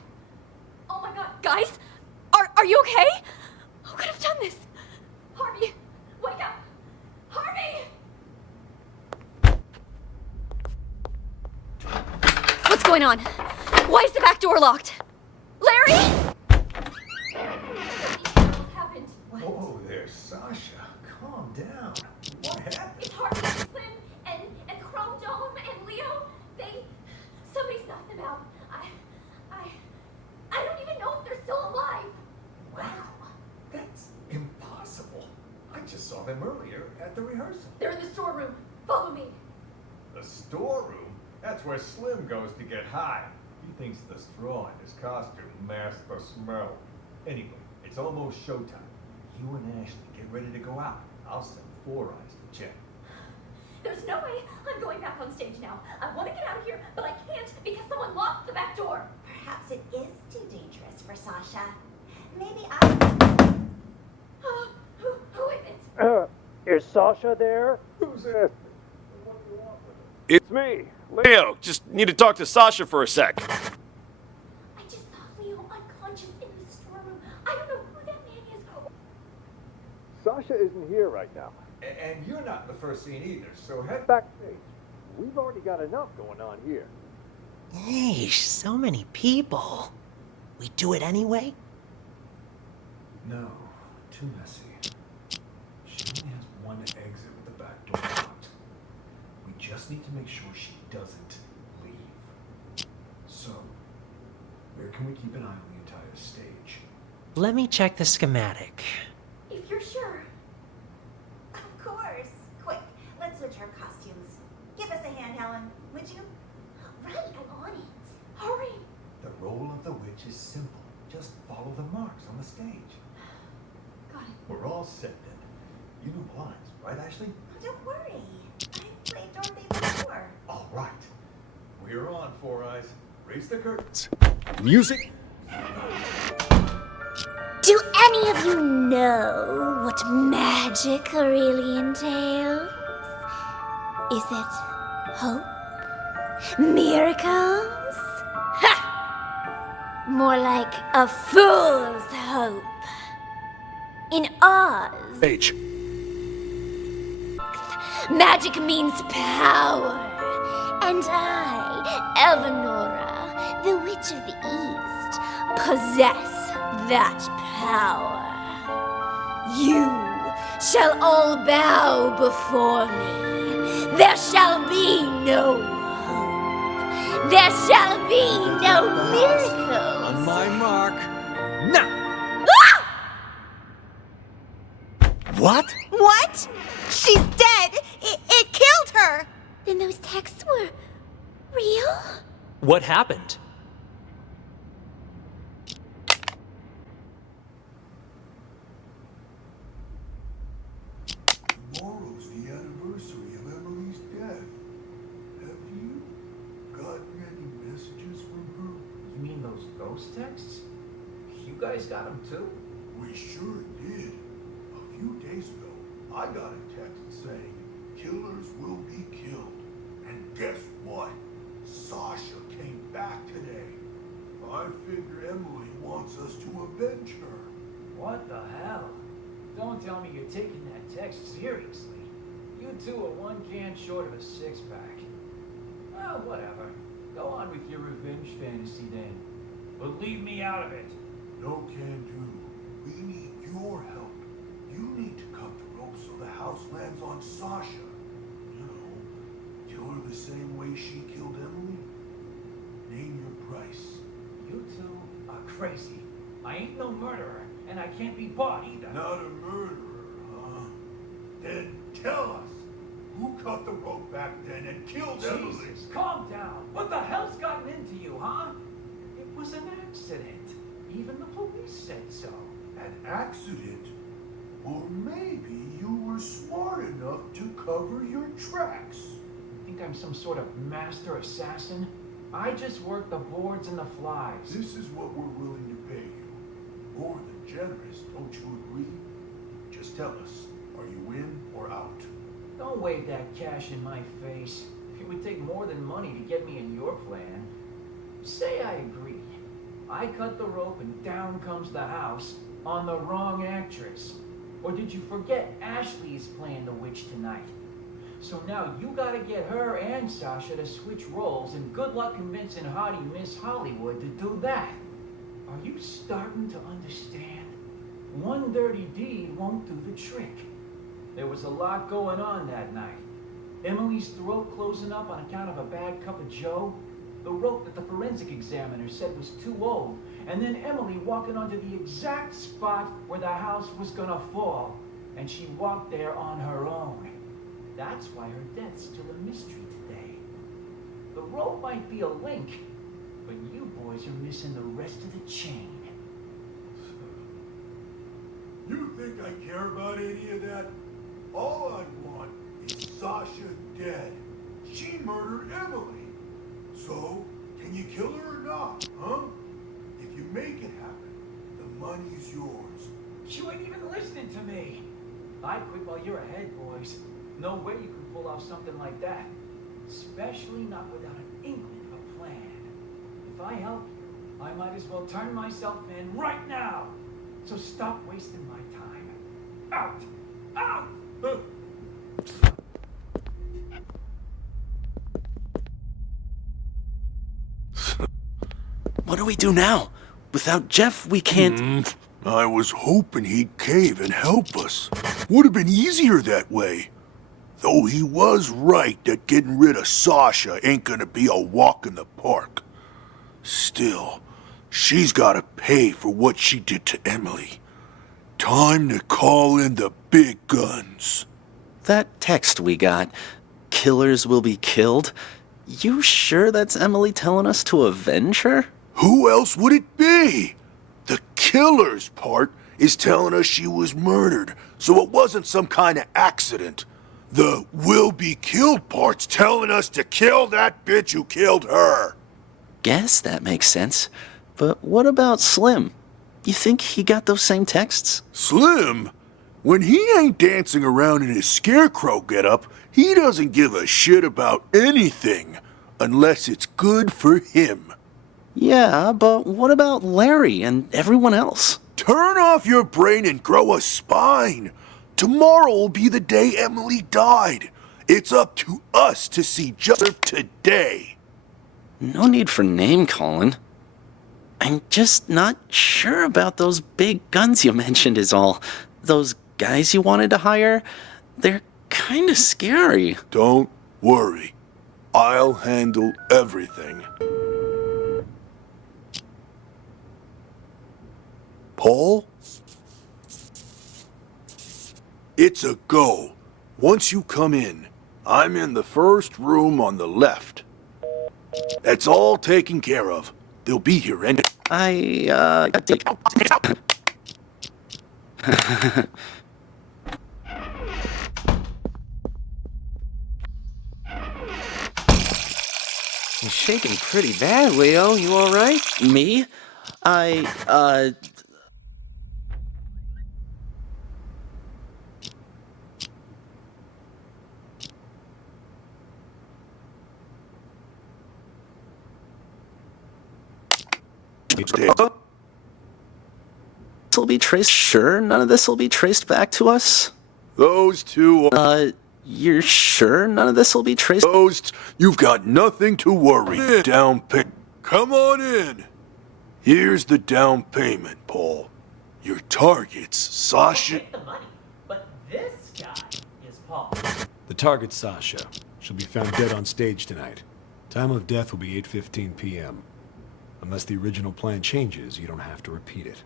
Oh my god, guys! Are you okay? Who could have done this? Harvey, wake up! Harvey! What's going on? Why is the back door locked? Larry? Happened. Whoa there, Sasha. Calm down. What happened? It's Harvey, Slim, and Chrome Dome, and Leo. Somebody's knocked them out. I don't even know if they're still alive. Wow. That's impossible. I just saw them earlier at the rehearsal. They're in the storeroom. Follow me. The storeroom? That's where Slim goes to get high. He thinks the straw in his costume masks the smell. Anyway, it's almost showtime. You and Ashley get ready to go out. I'll send Four Eyes to check. There's no way I'm going back on stage now. I want to get out of here, but I can't because someone locked the back door. Perhaps it is too dangerous for Sasha. Maybe I... Who is it? Is Sasha there? Who's asking? It's me, Leo. Just need to talk to Sasha for a sec. I just saw Leo unconscious in the storeroom. I don't know who that man is. Sasha isn't here right now. And you're not in the first scene either, so head Backstage. We've already got enough going on here. Yeesh, so many people. We do it anyway? No, too messy. She only has one exit with the back door locked. We just need to make sure she doesn't leave. So, where can we keep an eye on the entire stage? Let me check the schematic. If you're sure. Of course. Quick, let's switch our costumes. Give us a hand, Helen, would you? Right, I'm on it. Hurry. The role of the witch is simple. Just follow the marks on the stage. Got it. We're all set then. You know the lines. Right, Ashley? Don't worry. I've played Dorothy before. All right. We're on, Four Eyes. Raise the curtains. Music. Do any of you know what magic really entails? Is it hope? Miracles? Ha! More like a fool's hope. In Oz, H. magic means power. And I, Elvanora, the Witch of the East, possess that power. You shall all bow before me. There shall be no hope. There shall be no miracles. On my mark. Now. What? What? She's dead! It killed her! Then those texts were real? What happened? Tomorrow's the anniversary of Emily's death. Have you gotten any messages from her? You mean those ghost texts? You guys got them too? We sure did. A few days ago, I got a text saying, killers will be killed. And guess what? Sasha came back today. I figure Emily wants us to avenge her. What the hell? Don't tell me you're taking that text seriously. You two are one can short of a six-pack. Well, whatever. Go on with your revenge fantasy then. But leave me out of it. No can do. We need your help. You need to cut the rope so the house lands on Sasha. You know, kill her the same way she killed Emily. Name your price. You two are crazy. I ain't no murderer, and I can't be bought either. Not a murderer, huh? Then tell us, who cut the rope back then and killed Emily? Jesus, calm down. What the hell's gotten into you, huh? It was an accident. Even the police said so. An accident? Or maybe you were smart enough to cover your tracks. You think I'm some sort of master assassin? I just work the boards and the flies. This is what we're willing to pay you. More than generous, don't you agree? Just tell us, are you in or out? Don't wave that cash in my face. It would take more than money to get me in your plan. Say I agree. I cut the rope and down comes the house on the wrong actress. Or did you forget Ashley's playing the witch tonight? So now you gotta get her and Sasha to switch roles, and good luck convincing hottie Miss Hollywood to do that. Are you starting to understand? One dirty deed won't do the trick. There was a lot going on that night. Emily's throat closing up on account of a bad cup of joe, the rope that the forensic examiner said was too old, and then Emily walking onto the exact spot where the house was gonna fall, and she walked there on her own. That's why her death's still a mystery today. The rope might be a link, but you boys are missing the rest of the chain. You think I care about any of that? All I want is Sasha dead. She murdered Emily. So, can you kill her or not, huh? If you make it happen, the money's yours. You ain't even listening to me. I quit while you're ahead, boys. No way you can pull off something like that. Especially not without an inkling of a plan. If I help you, I might as well turn myself in right now. So stop wasting my time. Out! Out! What do we do now? Without Jeff, we can't... I was hoping he'd cave and help us. Would have been easier that way. Though he was right that getting rid of Sasha ain't gonna be a walk in the park. Still, she's gotta pay for what she did to Emily. Time to call in the big guns. That text we got, killers will be killed, you sure that's Emily telling us to avenge her? Who else would it be? The killers part is telling us she was murdered, so it wasn't some kind of accident. The will be killed part's telling us to kill that bitch who killed her. Guess that makes sense. But what about Slim? You think he got those same texts? Slim? When he ain't dancing around in his scarecrow getup, he doesn't give a shit about anything, unless it's good for him. Yeah, but what about Larry and everyone else? Turn off your brain and grow a spine. Tomorrow will be the day Emily died. It's up to us to see justice today. No need for name-calling. I'm just not sure about those big guns you mentioned is all. Those guys you wanted to hire, they're kind of scary. Don't worry. I'll handle everything. Paul? It's a go. Once you come in, I'm in the first room on the left. That's all taken care of. They'll be here and You're shaking pretty bad, Leo. You alright? Me? This will be traced. Sure, none of this will be traced back to us? Those two You're sure none of this will be traced? You've got nothing to worry. Down pay. Come on in. Here's the down payment, Paul. Your target's Sasha. Take the money, but this guy is Paul. The target's Sasha. She'll be found dead on stage tonight. Time of death will be 8:15 p.m. Unless the original plan changes, you don't have to repeat it.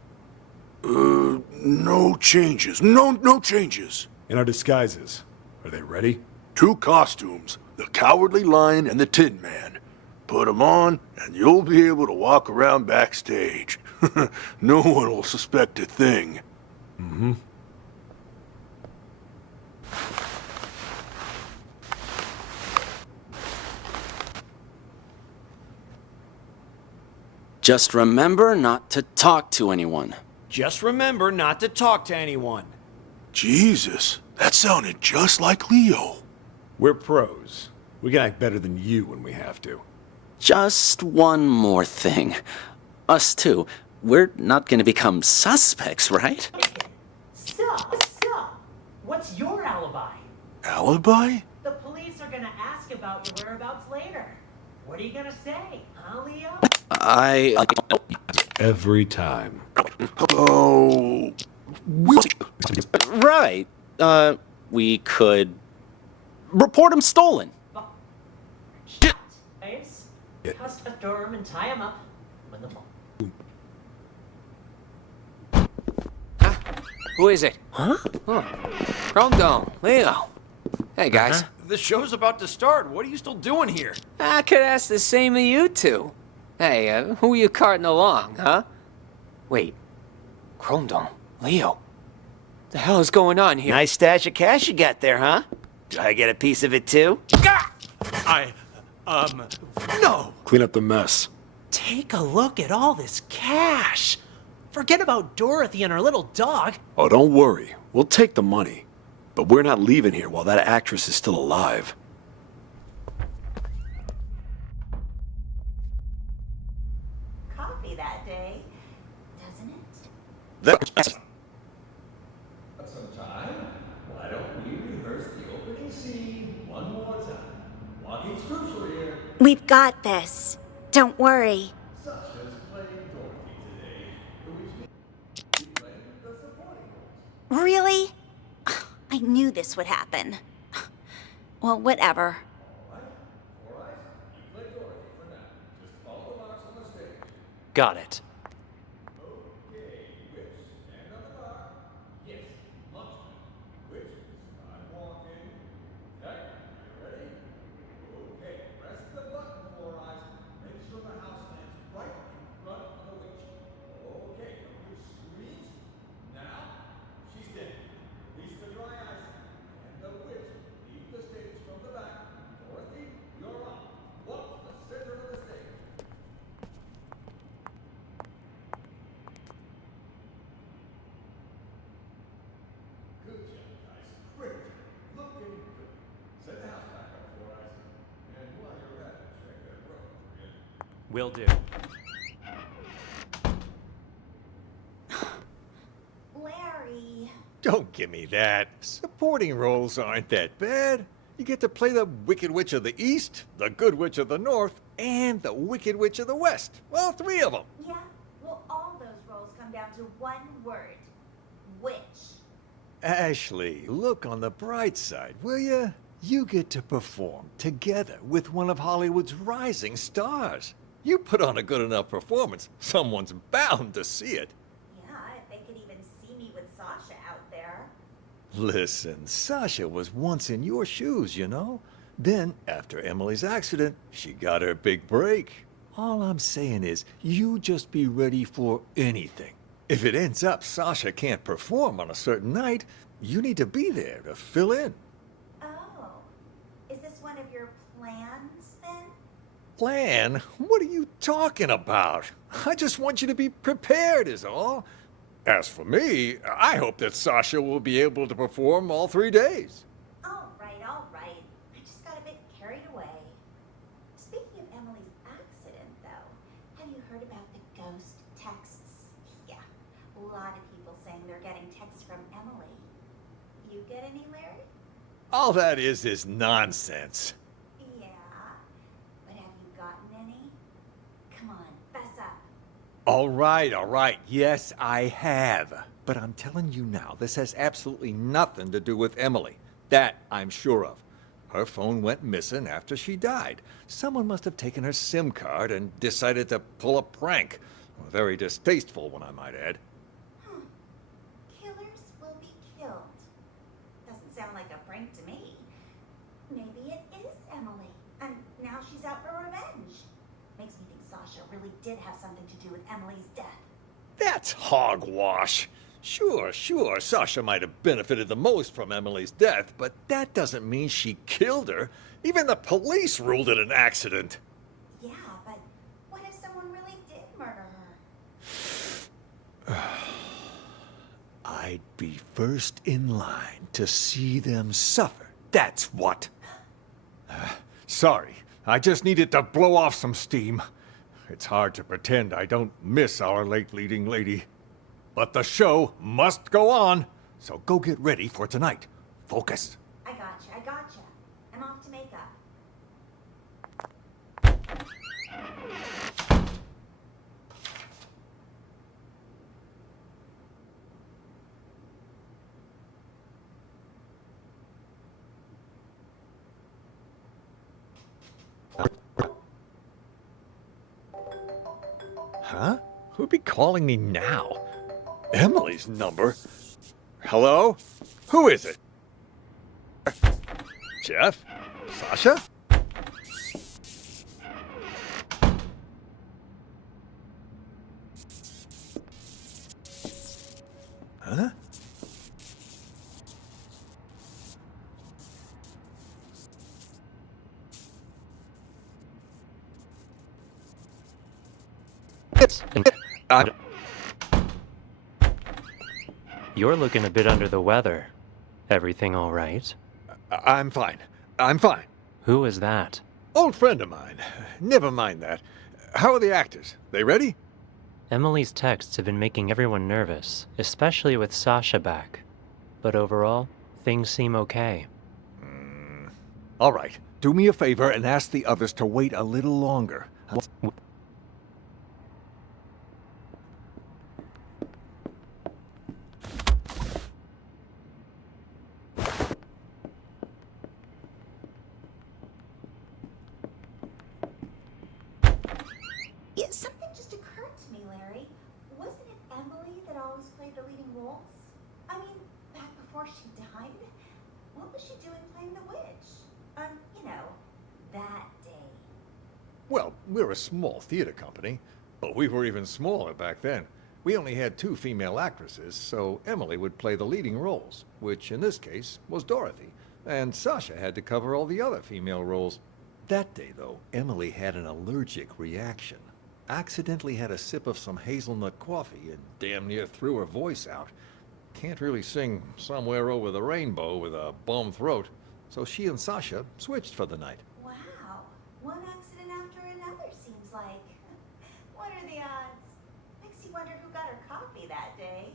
No changes. No changes. In our disguises, are they ready? 2 costumes, the Cowardly Lion and the Tin Man. Put 'em on, and you'll be able to walk around backstage. No one will suspect a thing. Mm-hmm. Just remember not to talk to anyone. Just remember not to talk to anyone. Jesus, that sounded just like Leo. We're pros. We can act better than you when we have to. Just one more thing. Us too. We're not going to become suspects, right? So, what's your alibi? Alibi? The police are gonna ask about your whereabouts later. What are you gonna say, huh, Leo? Every time. Oh... Right. We could... report him stolen. Ace, cuss the dorm and tie him up. When the Who is it? Huh? Chrome Dome, Leo. Hey, guys. The show's about to start. What are you still doing here? I could ask the same of you two. Hey, who are you carting along, huh? Wait. Chrome Dome, Leo. The hell is going on here? Nice stash of cash you got there, huh? Do I get a piece of it too? No! Clean up the mess. Take a look at all this cash. Forget about Dorothy and her little dog. Oh, don't worry. We'll take the money. But we're not leaving here while that actress is still alive. Coffee that day, doesn't it? That's Some time? Why don't we rehearse the opening scene one more time? Walking's crucial here. We've got this. Don't worry. Sasha's playing Dorothy today, which means she's playing the supporting roles. Really? I knew this would happen. Well, whatever. All right, you play Dorothy for now. Just follow the marks on the stage. Got it. Okay, Witch, stand on the bar. Yes, Munchkin. Witch, start walking. Okay, are you ready? Okay, press the button, Four Eyes. Make sure the house lands right in front of the witch. Okay, the witch screams. Now Will do. Larry. Don't give me that. Supporting roles aren't that bad. You get to play the Wicked Witch of the East, the Good Witch of the North, and the Wicked Witch of the West. All three of them. Yeah, well, all those roles come down to one word. Witch. Ashley, look on the bright side, will you? You get to perform together with one of Hollywood's rising stars. You put on a good enough performance, someone's bound to see it. Yeah, if they could even see me with Sasha out there. Listen, Sasha was once in your shoes, you know? Then, after Emily's accident, she got her big break. All I'm saying is, you just be ready for anything. If it ends up Sasha can't perform on a certain night, you need to be there to fill in. Oh, is this one of your plans, then? Plan? What are you talking about? I just want you to be prepared is all. As for me, I hope that Sasha will be able to perform all 3 days. All right. I just got a bit carried away. Speaking of Emily's accident, though, have you heard about the ghost texts? Yeah, a lot of people saying they're getting texts from Emily. You get any, Larry? All that is nonsense. Yeah, but have you gotten any? Come on, fess up. All right. Yes, I have. But I'm telling you now, this has absolutely nothing to do with Emily. That I'm sure of. Her phone went missing after she died. Someone must have taken her SIM card and decided to pull a prank. A very distasteful one, I might add. Killers will be killed. Doesn't sound like a prank to me. Maybe it is Emily, and now she's out for revenge. Makes me think Sasha really did have something to do with Emily's death. That's hogwash. Sure, Sasha might have benefited the most from Emily's death, but that doesn't mean she killed her. Even the police ruled it an accident. Yeah, but what if someone really did murder her? I'd be first in line to see them suffer. That's what. Sorry, I just needed to blow off some steam. It's hard to pretend I don't miss our late leading lady. But the show must go on, so go get ready for tonight. Focus. I gotcha. I'm off to makeup. Huh? Who'd be calling me now? Emily's number? Hello? Who is it? Jeff? Sasha? Huh? You're looking a bit under the weather. Everything all right? I'm fine. I'm fine. Who is that? Old friend of mine. Never mind that. How are the actors? They ready? Emily's texts have been making everyone nervous, especially with Sasha back. But overall, things seem okay. All right. Do me a favor and ask the others to wait a little longer. Yeah, something just occurred to me, Larry. Wasn't it Emily that always played the leading roles? I mean, back before she died? What was she doing playing the witch? That day. Well, we're a small theater company, but we were even smaller back then. We only had 2 female actresses, so Emily would play the leading roles, which in this case was Dorothy, and Sasha had to cover all the other female roles. That day, though, Emily had an allergic reaction. Accidentally had a sip of some hazelnut coffee and damn near threw her voice out. Can't really sing Somewhere Over the Rainbow with a bum throat, so she and Sasha switched for the night. Wow. One accident after another seems like. that day,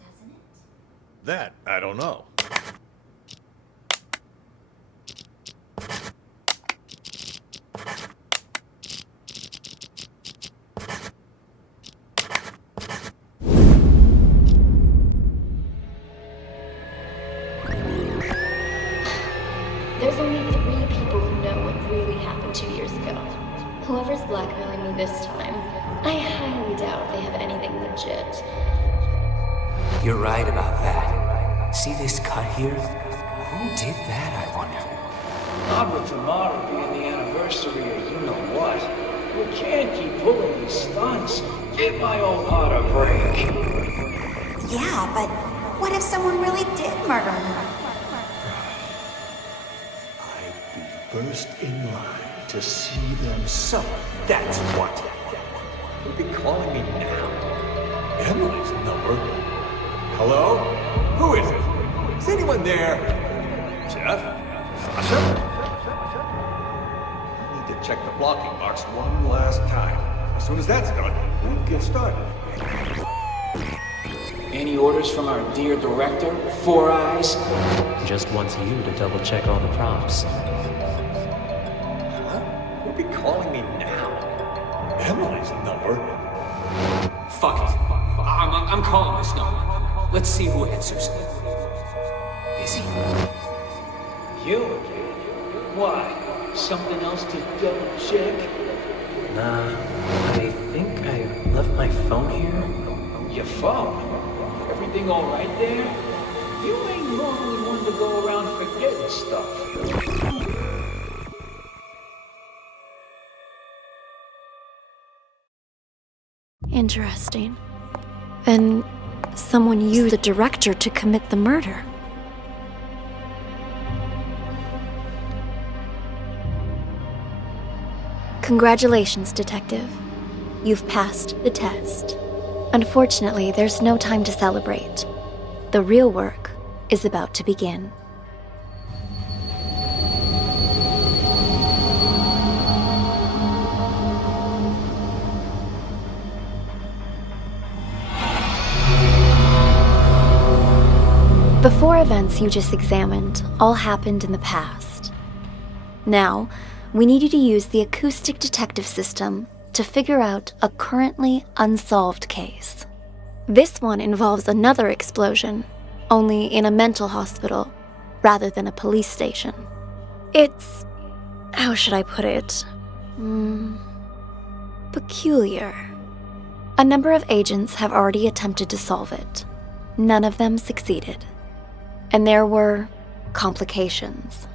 doesn't it? That, I don't know. There's only 3 people who know what really happened 2 years ago. Whoever's blackmailing me this time, I highly doubt they have anything legit. You're right about that. See this cut here? Who did that, I wonder? Not with tomorrow being the anniversary of you know what. We can't keep pulling these stunts. Give my old heart a break. Yeah, but what if someone really did murder her? First in line to see them suffer. That's what. You'll be calling me now. Emily's number? Hello? Who is it? Is anyone there? Jeff? Sasha? I need to check the blocking box one last time. As soon as that's done, we'll get started. Any orders from our dear director, Four Eyes? Just wants you to double check all the props. Be calling me now. Emily's number? Fuck it. I'm calling this number. Let's see who answers. Busy? You again? Why? Something else to double check? Nah, I think I left my phone here. Your phone? Everything all right there? You ain't normally one to go around forgetting stuff. Interesting. Then someone used the director to commit the murder. Congratulations, Detective. You've passed the test. Unfortunately, there's no time to celebrate. The real work is about to begin. The 4 events you just examined all happened in the past. Now, we need you to use the acoustic detective system to figure out a currently unsolved case. This one involves another explosion, only in a mental hospital rather than a police station. It's... how should I put it? Peculiar. A number of agents have already attempted to solve it. None of them succeeded. And there were complications.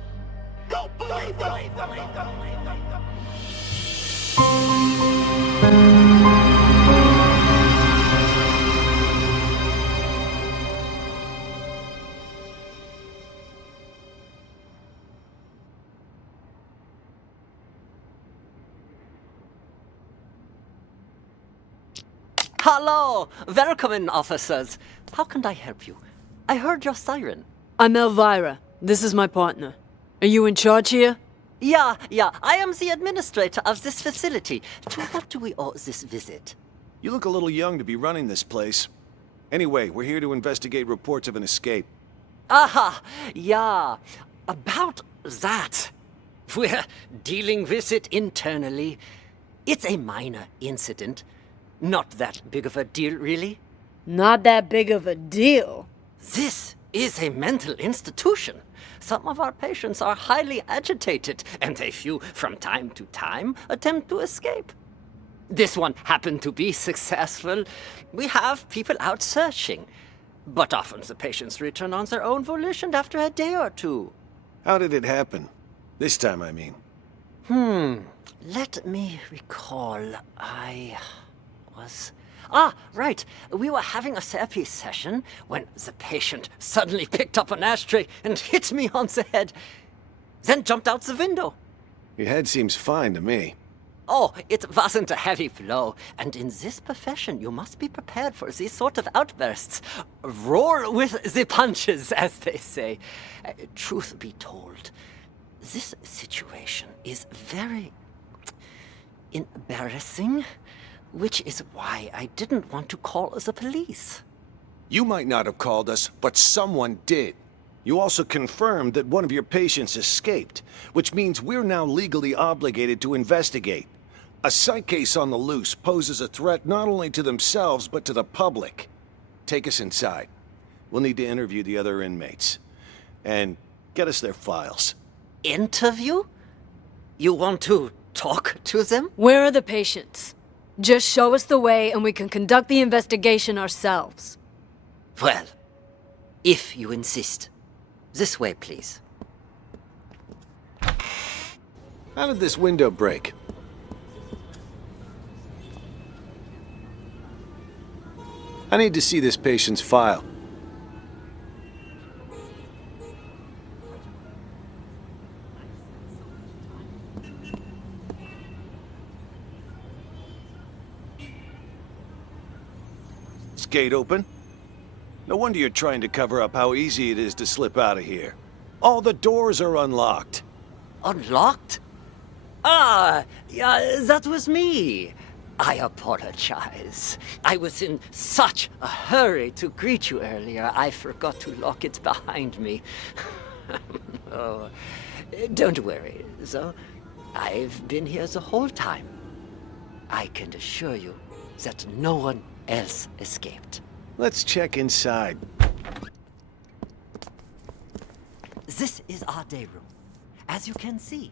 Hello! Welcome in, officers. How can I help you? I heard your siren. I'm Elvira. This is my partner. Are you in charge here? Yeah, I am the administrator of this facility. To what do we owe this visit? You look a little young to be running this place. Anyway, we're here to investigate reports of an escape. Aha, yeah. About that. We're dealing with it internally. It's a minor incident. Not that big of a deal, really. Not that big of a deal. This is a mental institution. Some of our patients are highly agitated, and a few, from time to time, attempt to escape. This one happened to be successful. We have people out searching, but often the patients return on their own volition after a day or two. How did it happen? This time, I mean. Let me recall. Right. We were having a therapy session when the patient suddenly picked up an ashtray and hit me on the head, then jumped out the window. Your head seems fine to me. Oh, it wasn't a heavy blow, and in this profession you must be prepared for these sort of outbursts. Roll with the punches, as they say. Truth be told, this situation is very embarrassing. Which is why I didn't want to call the police. You might not have called us, but someone did. You also confirmed that one of your patients escaped, which means we're now legally obligated to investigate. A psych case on the loose poses a threat not only to themselves, but to the public. Take us inside. We'll need to interview the other inmates. And get us their files. Interview? You want to talk to them? Where are the patients? Just show us the way and we can conduct the investigation ourselves. Well, if you insist. This way, please. How did this window break? I need to see this patient's file. Is gate open? No wonder you're trying to cover up how easy it is to slip out of here. All the doors are unlocked. Unlocked? Ah, yeah, that was me. I apologize. I was in such a hurry to greet you earlier, I forgot to lock it behind me. Oh, don't worry, though. I've been here the whole time. I can assure you that no one else escaped. Let's check inside. This is our day room. As you can see,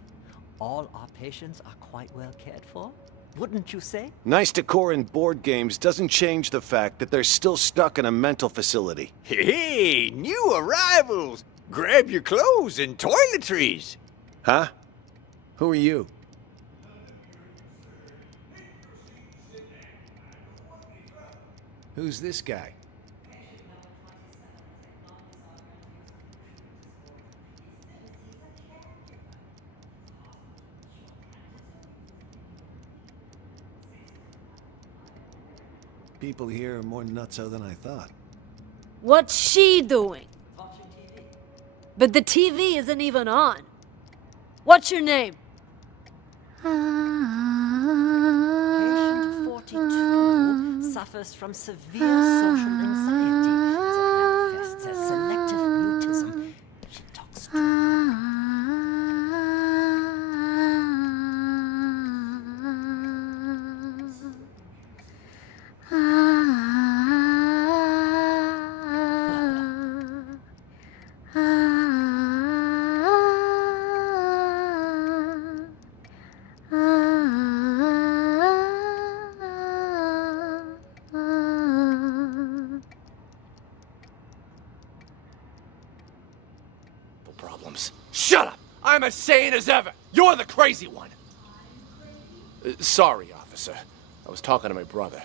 all our patients are quite well cared for. Wouldn't you say? Nice decor and board games doesn't change the fact that they're still stuck in a mental facility. Hey, new arrivals! Grab your clothes and toiletries! Huh? Who are you? Who's this guy? People here are more nutso than I thought. What's she doing? But the TV isn't even on. What's your name? Patient 42 suffers from severe social anxiety that manifests as selective mutism. She talks Problems. Shut up! I'm as sane as ever! You're the crazy one! Sorry, officer. I was talking to my brother.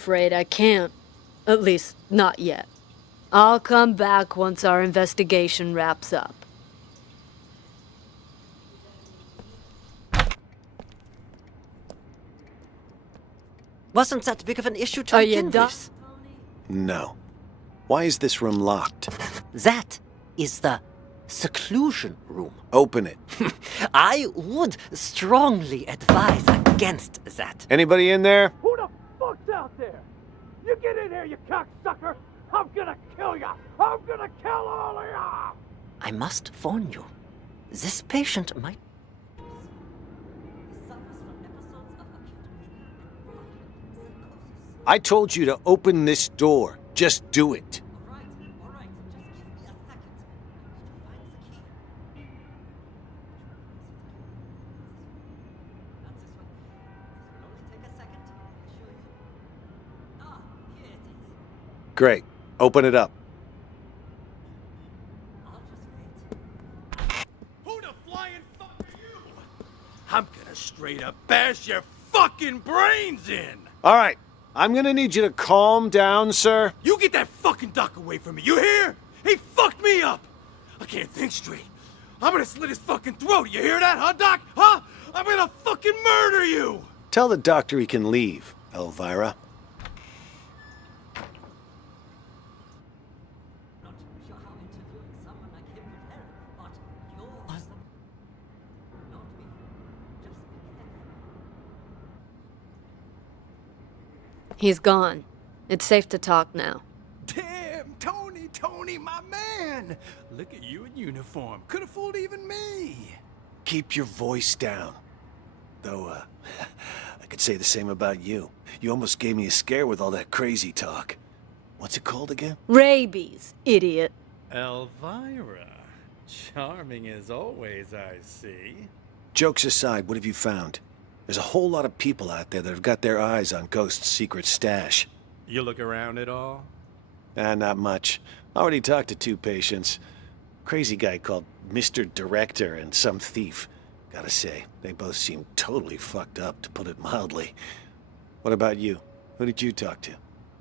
Afraid I can't. At least, not yet. I'll come back once our investigation wraps up. Wasn't that big of an issue to Are you begin done? with? No. Why is this room locked? That is the seclusion room. Open it. I would strongly advise against that. Anybody in there? Who the fuck's out there? You get in here, you cocksucker! I'm gonna kill ya! I'm gonna kill all of ya! I must warn you, this patient might... I told you to open this door. Just do it. Great. Open it up. Who the flying fuck are you? I'm gonna straight up bash your fucking brains in! All right. I'm gonna need you to calm down, sir. You get that fucking doc away from me, you hear? He fucked me up! I can't think straight. I'm gonna slit his fucking throat, you hear that, huh, Doc? Huh? I'm gonna fucking murder you! Tell the doctor he can leave, Elvira. He's gone. It's safe to talk now. Damn, Tony, my man! Look at you in uniform. Could have fooled even me. Keep your voice down. Though, I could say the same about you. You almost gave me a scare with all that crazy talk. What's it called again? Rabies, idiot. Elvira. Charming as always, I see. Jokes aside, what have you found? There's a whole lot of people out there that have got their eyes on Ghost's secret stash. You look around at all? Not much. Already talked to 2 patients. Crazy guy called Mr. Director and some thief. Gotta say, they both seem totally fucked up, to put it mildly. What about you? Who did you talk to?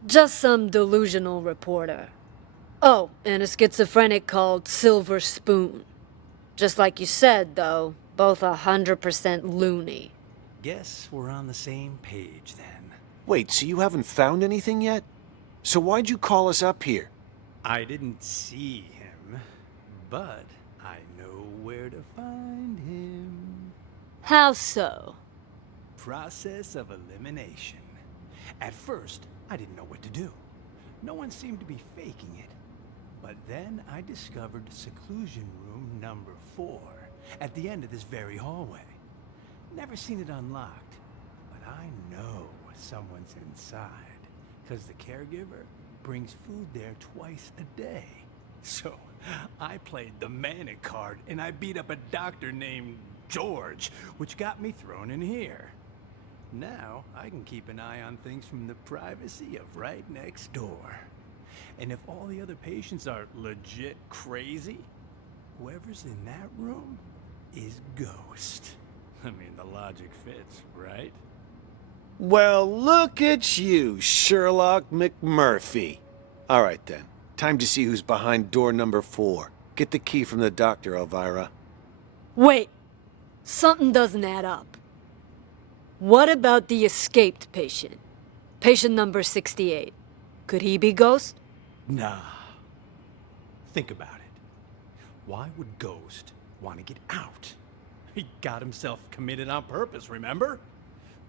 Just some delusional reporter. Oh, and a schizophrenic called Silver Spoon. Just like you said, though, both 100% loony. Guess we're on the same page then. Wait, so you haven't found anything yet? So why'd you call us up here? I didn't see him, but I know where to find him. How so? Process of elimination. At first, I didn't know what to do. No one seemed to be faking it. But then I discovered seclusion room number 4 at the end of this very hallway. Never seen it unlocked, but I know someone's inside, because the caregiver brings food there twice a day. So I played the manic card, and I beat up a doctor named George, which got me thrown in here. Now I can keep an eye on things from the privacy of right next door. And if all the other patients are legit crazy, whoever's in that room is Ghost. I mean, the logic fits, right? Well, look at you, Sherlock McMurphy. All right, then. Time to see who's behind door number 4. Get the key from the doctor, Elvira. Wait. Something doesn't add up. What about the escaped patient? Patient number 68. Could he be Ghost? Nah. Think about it. Why would Ghost want to get out? He got himself committed on purpose, remember?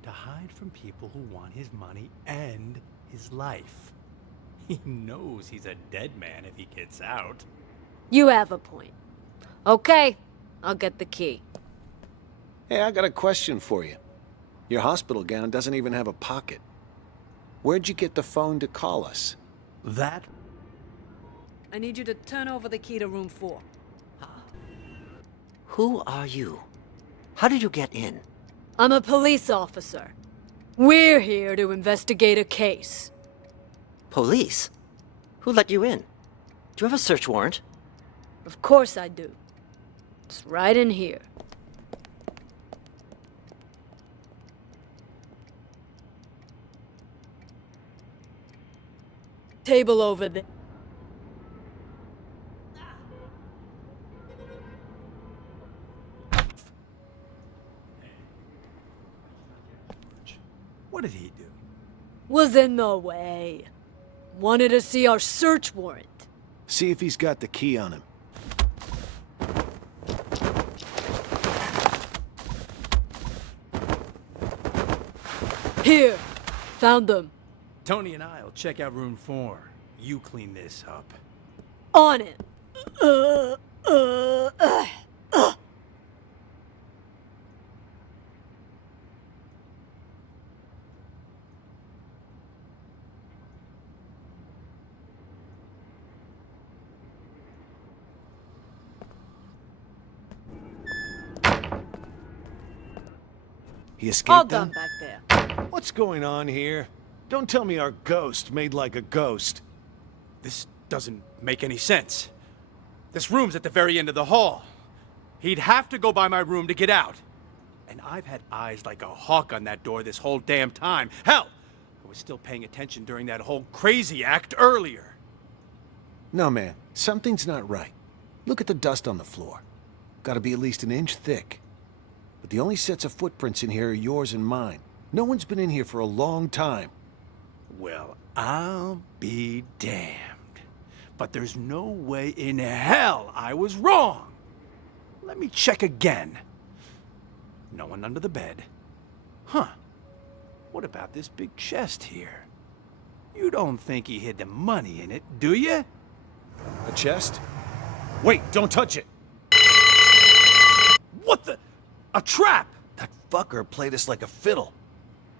To hide from people who want his money and his life. He knows he's a dead man if he gets out. You have a point. Okay, I'll get the key. Hey, I got a question for you. Your hospital gown doesn't even have a pocket. Where'd you get the phone to call us? That? I need you to turn over the key to room 4. Who are you? How did you get in? I'm a police officer. We're here to investigate a case. Police? Who let you in? Do you have a search warrant? Of course I do. It's right in here. table over there. What did he do? Was in the way. Wanted to see our search warrant. See if he's got the key on him. Here. Found them. Tony and I'll check out room 4. You clean this up. On it. He escaped All them? done back there. What's going on here? Don't tell me our ghost made like a ghost. This doesn't make any sense. This room's at the very end of the hall. He'd have to go by my room to get out. And I've had eyes like a hawk on that door this whole damn time. Hell, I was still paying attention during that whole crazy act earlier. No, man. Something's not right. Look at the dust on the floor. Gotta be at least an inch thick. But the only sets of footprints in here are yours and mine. No one's been in here for a long time. Well, I'll be damned. But there's no way in hell I was wrong. Let me check again. No one under the bed. Huh. What about this big chest here? You don't think he hid the money in it, do you? A chest? Wait, don't touch it! What the? A trap! That fucker played us like a fiddle.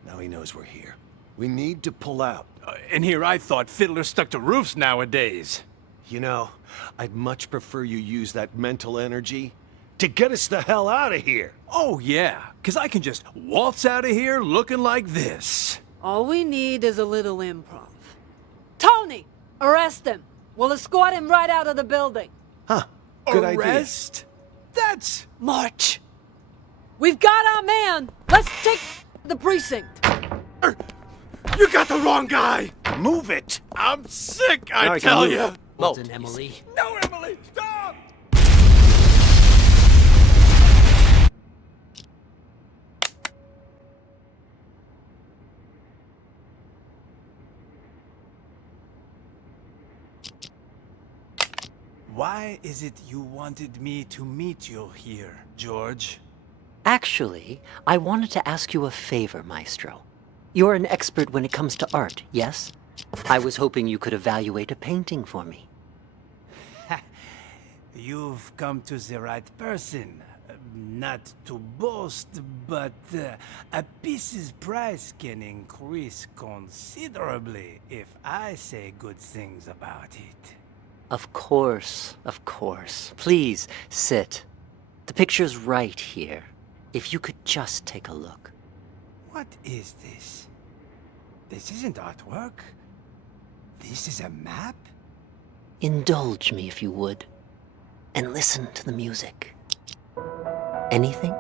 Now he knows we're here. We need to pull out. And here I thought fiddlers stuck to roofs nowadays. You know, I'd much prefer you use that mental energy to get us the hell out of here. Oh yeah, because I can just waltz out of here looking like this. All we need is a little improv. Tony! Arrest him! We'll escort him right out of the building. Huh. Good idea. Arrest? That's... March! We've got our man! Let's take the precinct! You got the wrong guy! Move it! I'm sick, Now I I can tell move you! it. Well done, Emily. No, Emily, stop! Why is it you wanted me to meet you here, George? Actually, I wanted to ask you a favor, Maestro. You're an expert when it comes to art, yes? I was hoping you could evaluate a painting for me. You've come to the right person. Not to boast, but a piece's price can increase considerably if I say good things about it. Of course, of course. Please, sit. The picture's right here. If you could just take a look. What is this? This isn't artwork. This is a map? Indulge me if you would. And listen to the music. Anything?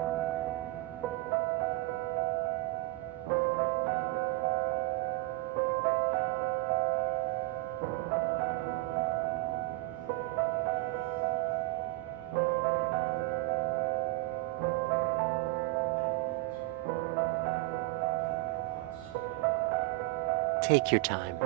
Take your time.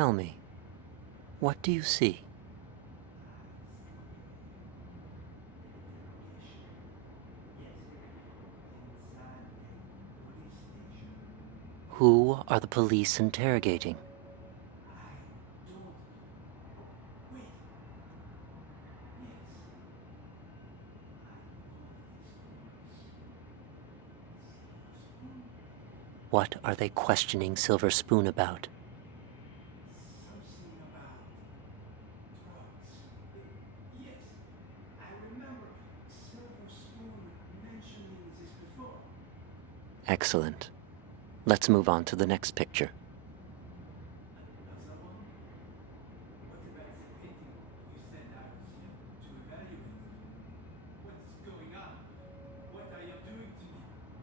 Tell me, what do you see? Who are the police interrogating? What are they questioning Silver Spoon about? Excellent. Let's move on to the next picture.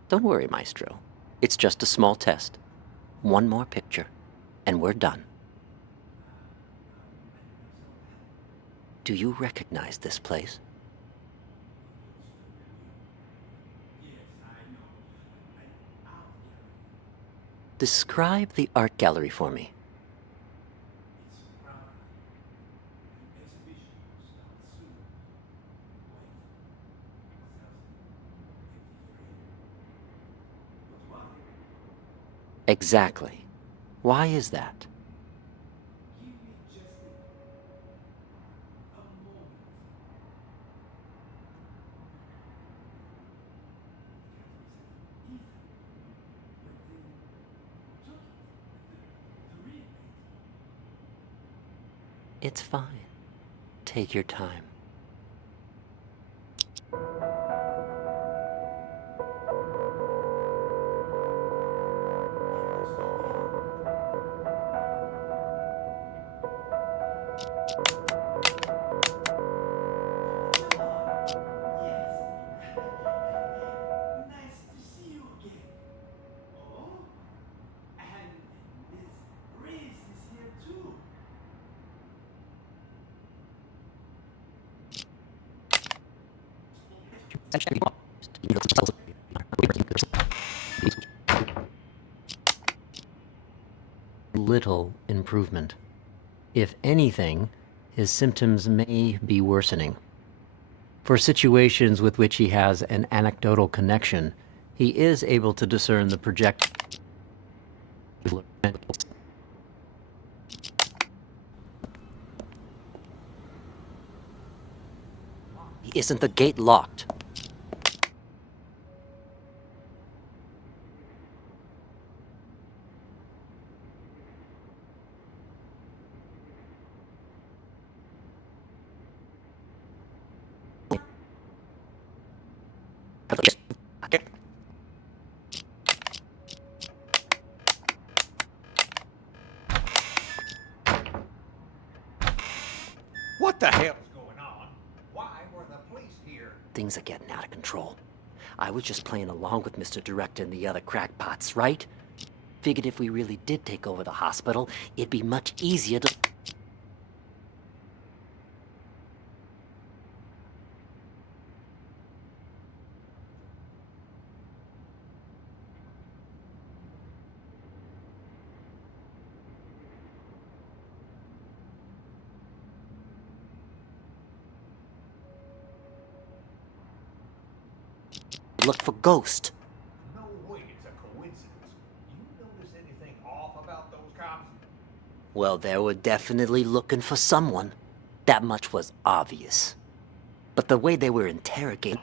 Don't worry, Maestro. It's just a small test. One more picture, and we're done. Do you recognize this place? Describe the art gallery for me. Exactly. Why is that? It's fine. Take your time. Little improvement. If anything, his symptoms may be worsening. For situations with which he has an anecdotal connection, he is able to discern the project. Isn't the gate locked? What the hell is going on? Why were the police here? Things are getting out of control. I was just playing along with Mr. Director and the other crackpots, right? Figured if we really did take over the hospital, it'd be much easier to... look for Ghost. No way it's a coincidence. You notice anything off about those cops? Well, they were definitely looking for someone. That much was obvious. But the way they were interrogating...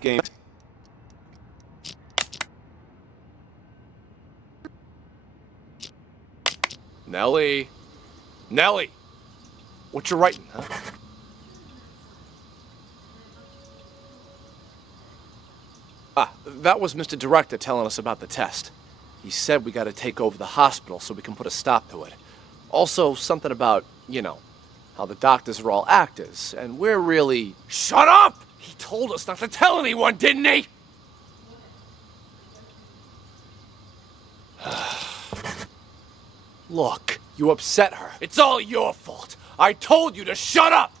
Game. Nellie! Nellie! What you writing, huh? That was Mr. Director telling us about the test. He said we gotta take over the hospital so we can put a stop to it. Also, something about, you know, how the doctors are all actors, and we're really... Shut up! He told us not to tell anyone, didn't he? Look, You upset her. It's all your fault. I told you to shut up!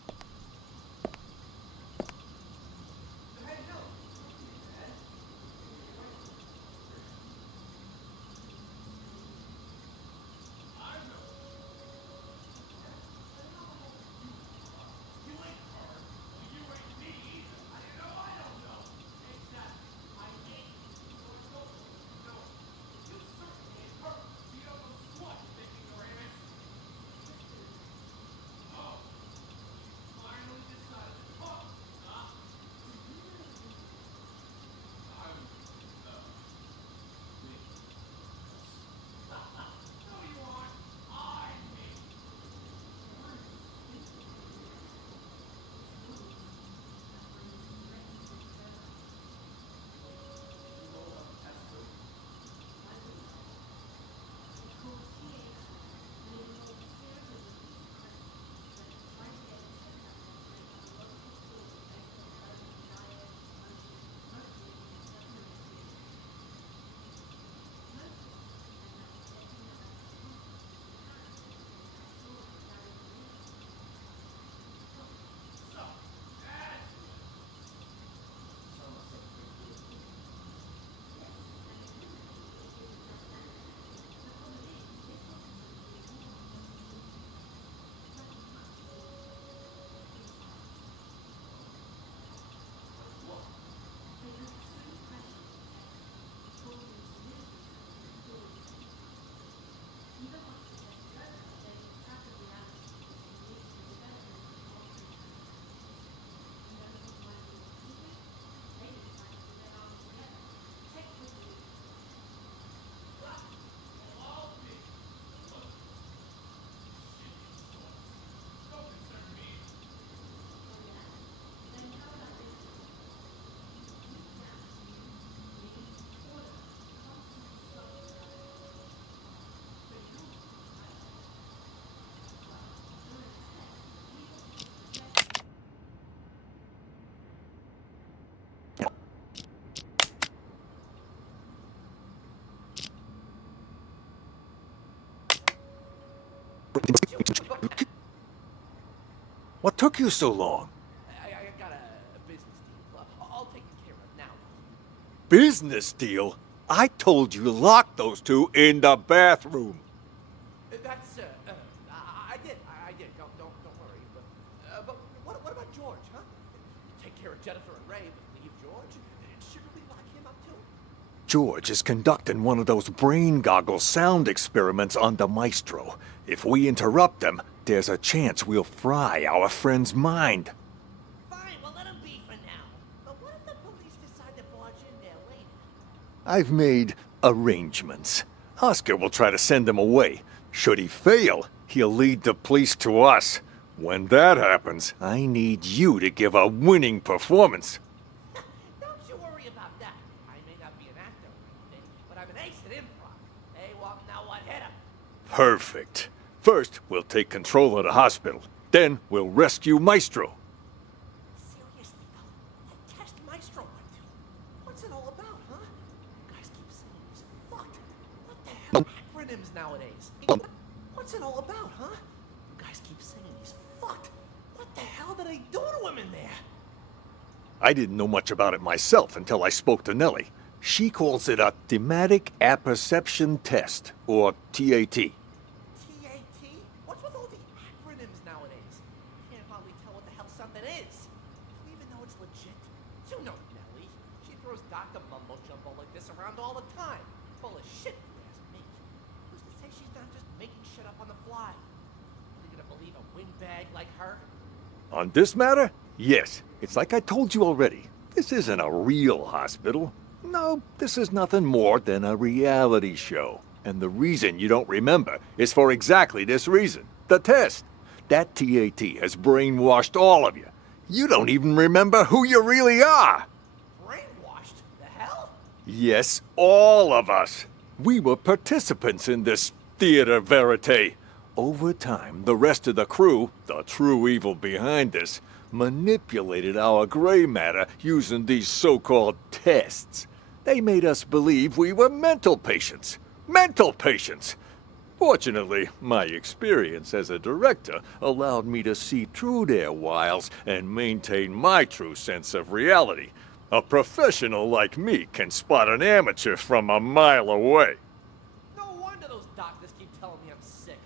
What took you so long? I got a business deal. All taken care of now. Business deal? I told you lock those two in the bathroom. That's, I did. Don't worry. But what about George, huh? Take care of Jennifer and Ray, but leave George? Shouldn't we lock him up too? George is conducting one of those brain goggle sound experiments on the Maestro. If we interrupt them, there's a chance we'll fry our friend's mind. Fine, we'll let him be for now. But what if the police decide to barge in there later? I've made arrangements. Oscar will try to send him away. Should he fail, he'll lead the police to us. When that happens, I need you to give a winning performance. Don't you worry about that. I may not be an actor or anything, but I'm an ace at improv. Hey, well, now what, hit him? Perfect. First, we'll take control of the hospital. Then, we'll rescue Maestro. Seriously, though, that test Maestro went to. What's it all about, huh? You guys keep saying he's fucked. What the hell? Acronyms nowadays. What's it all about, huh? You guys keep saying he's fucked. What the hell did I do to him in there? I didn't know much about it myself until I spoke to Nellie. She calls it a thematic apperception test, or TAT. TAT? What's with all the acronyms nowadays? Can't hardly tell what the hell something is. Do you even know it's legit? You know Nellie. She throws Dr. Mumbo Jumbo like this around all the time. Full of shit, if you ask me. Who's to say she's not just making shit up on the fly? Are you gonna believe a windbag like her? On this matter? Yes. It's like I told you already. This isn't a real hospital. No, this is nothing more than a reality show. And the reason you don't remember is for exactly this reason. The test. That TAT has brainwashed all of you. You don't even remember who you really are. Brainwashed? The hell? Yes, all of us. We were participants in this theater verite. Over time, the rest of the crew, the true evil behind this, manipulated our gray matter using these so-called tests. They made us believe we were mental patients. Mental patients! Fortunately, my experience as a director allowed me to see through their wiles and maintain my true sense of reality. A professional like me can spot an amateur from a mile away. No wonder those doctors keep telling me I'm sick.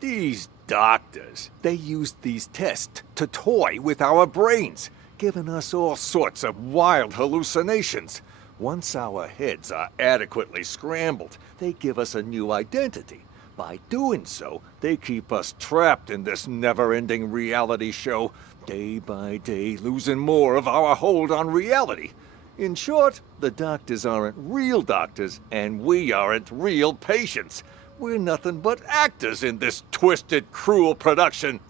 These doctors, they use these tests to toy with our brains, giving us all sorts of wild hallucinations. Once our heads are adequately scrambled, they give us a new identity. By doing so, they keep us trapped in this never-ending reality show, day by day losing more of our hold on reality. In short, the doctors aren't real doctors, and we aren't real patients. We're nothing but actors in this twisted, cruel production.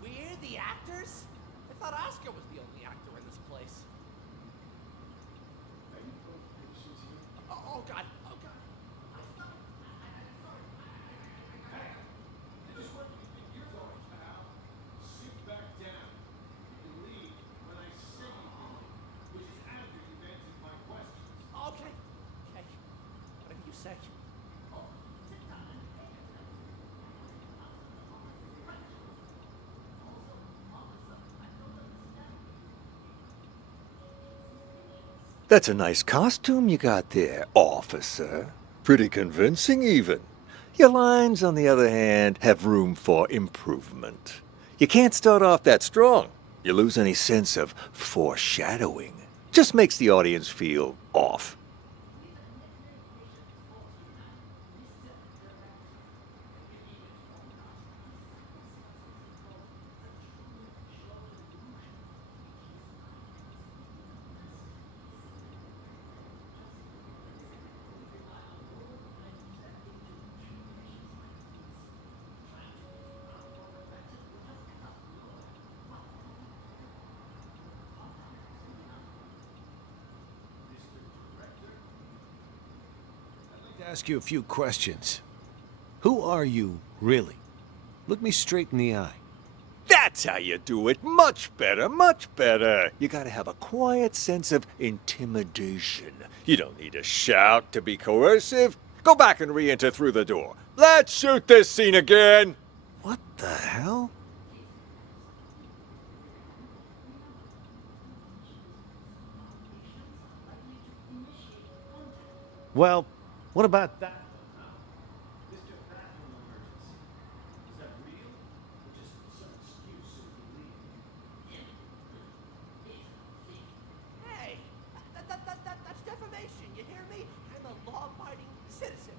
We're the actors? I thought Oscar was the only actor in this place. Oh, God. Oh, God. Okay. Okay. Whatever you say. That's a nice costume you got there, officer. Pretty convincing, even. Your lines, on the other hand, have room for improvement. You can't start off that strong. You lose any sense of foreshadowing. Just makes the audience feel off. Ask you a few questions. Who are you, really? Look me straight in the eye. That's how you do it. Much better, much better. You gotta have a quiet sense of intimidation. You don't need to shout to be coercive. Go back and re-enter through the door. Let's shoot this scene again. What the hell? Well, what about that? Hey, that's defamation. You hear me? I'm a law-abiding citizen.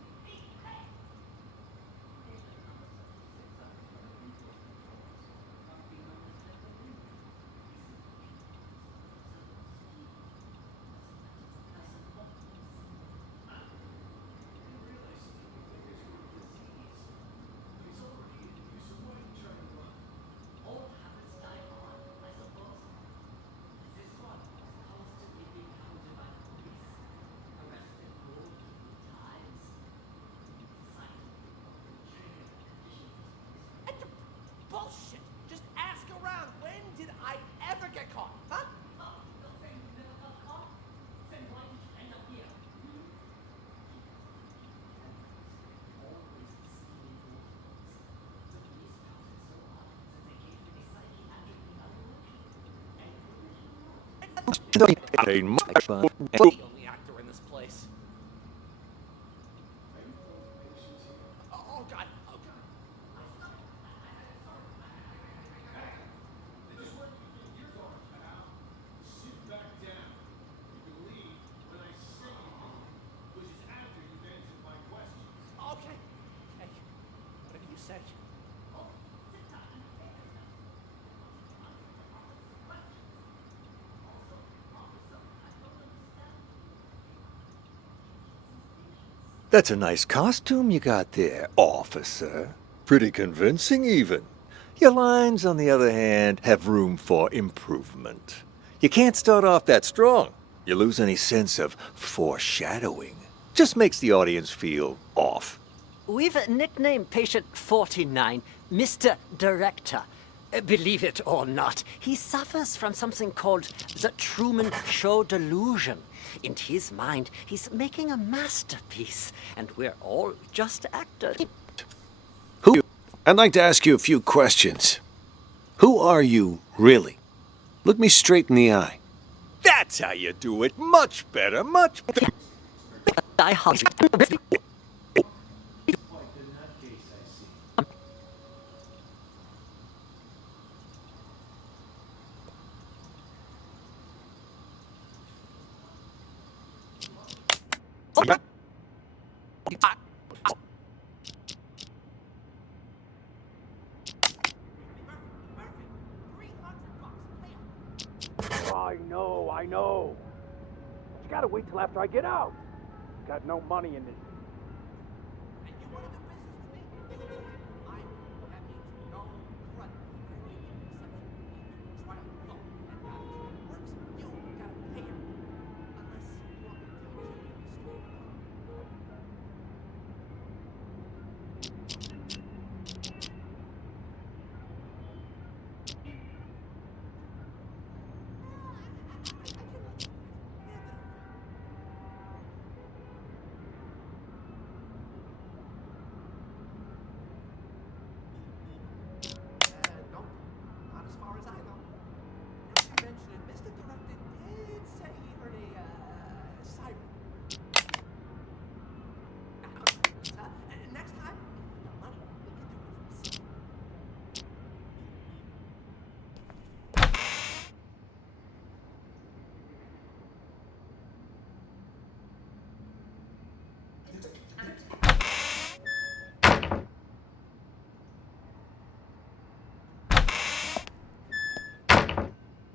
Bullshit! Just ask around. When did I ever get caught? Huh? The only actor in this place. Oh, God. Oh, God. Okay. Okay. Whatever you say. That's a nice costume you got there, officer. Pretty convincing, even. Your lines, on the other hand, have room for improvement. You can't start off that strong. You lose any sense of foreshadowing. Just makes the audience feel off. We've nicknamed patient 49 Mr. Director. Believe it or not, he suffers from something called the Truman Show delusion. In his mind, he's making a masterpiece, and we're all just actors. Who? I'd like to ask you a few questions. Who are you, really? Look me straight in the eye. That's how you do it. Much better, much better. I hunt. I know. You gotta wait till after I get out. Got no money in this.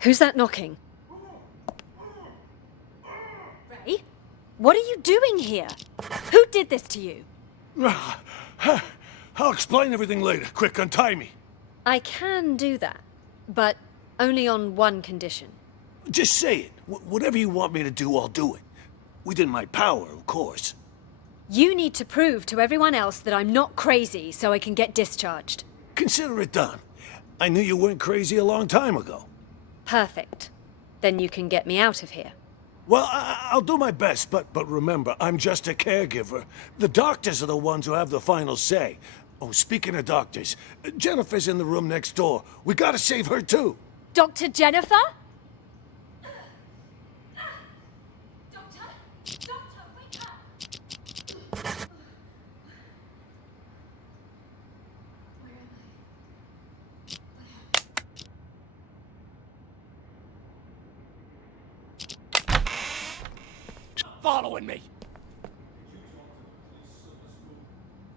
Who's that knocking? Ray? What are you doing here? Who did this to you? I'll explain everything later. Quick, untie me. I can do that, but only on one condition. Just say it. Whatever you want me to do, I'll do it. Within my power, of course. You need to prove to everyone else that I'm not crazy so I can get discharged. Consider it done. I knew you weren't crazy a long time ago. Perfect. Then you can get me out of here. Well, I'll do my best, but remember, I'm just a caregiver. The doctors are the ones who have the final say. Oh, speaking of doctors, Jennifer's in the room next door. We gotta save her, too. Dr. Jennifer? Following me.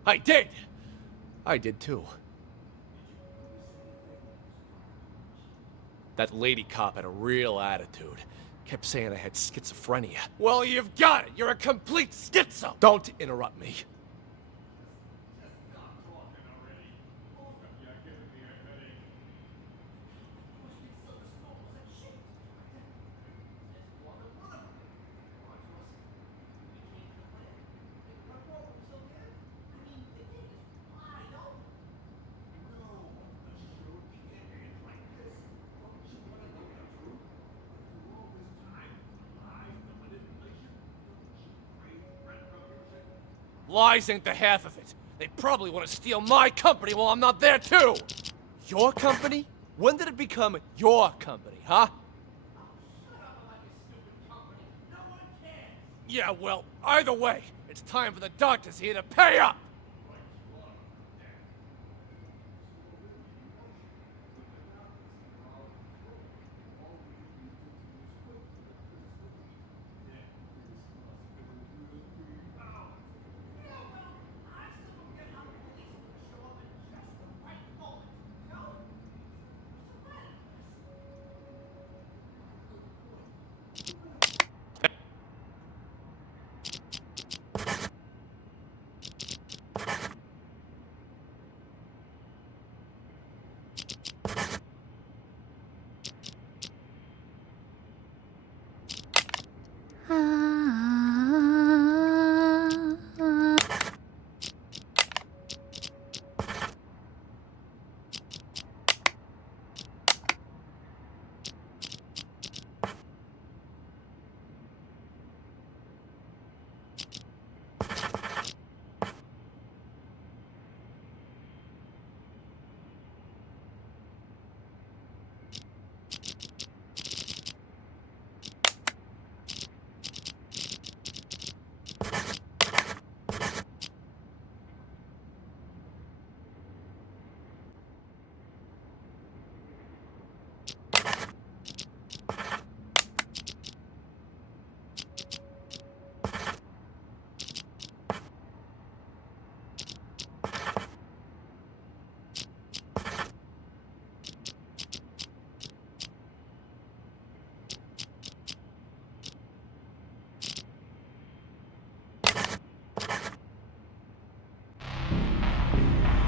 I did. I did too. That lady cop had a real attitude. Kept saying I had schizophrenia. Well, you've got it. You're a complete schizo. Don't interrupt me. Lies ain't the half of it. They probably want to steal my company while I'm not there, too! Your company? When did it become your company, huh? Yeah, well, either way, it's time for the doctors here to pay up!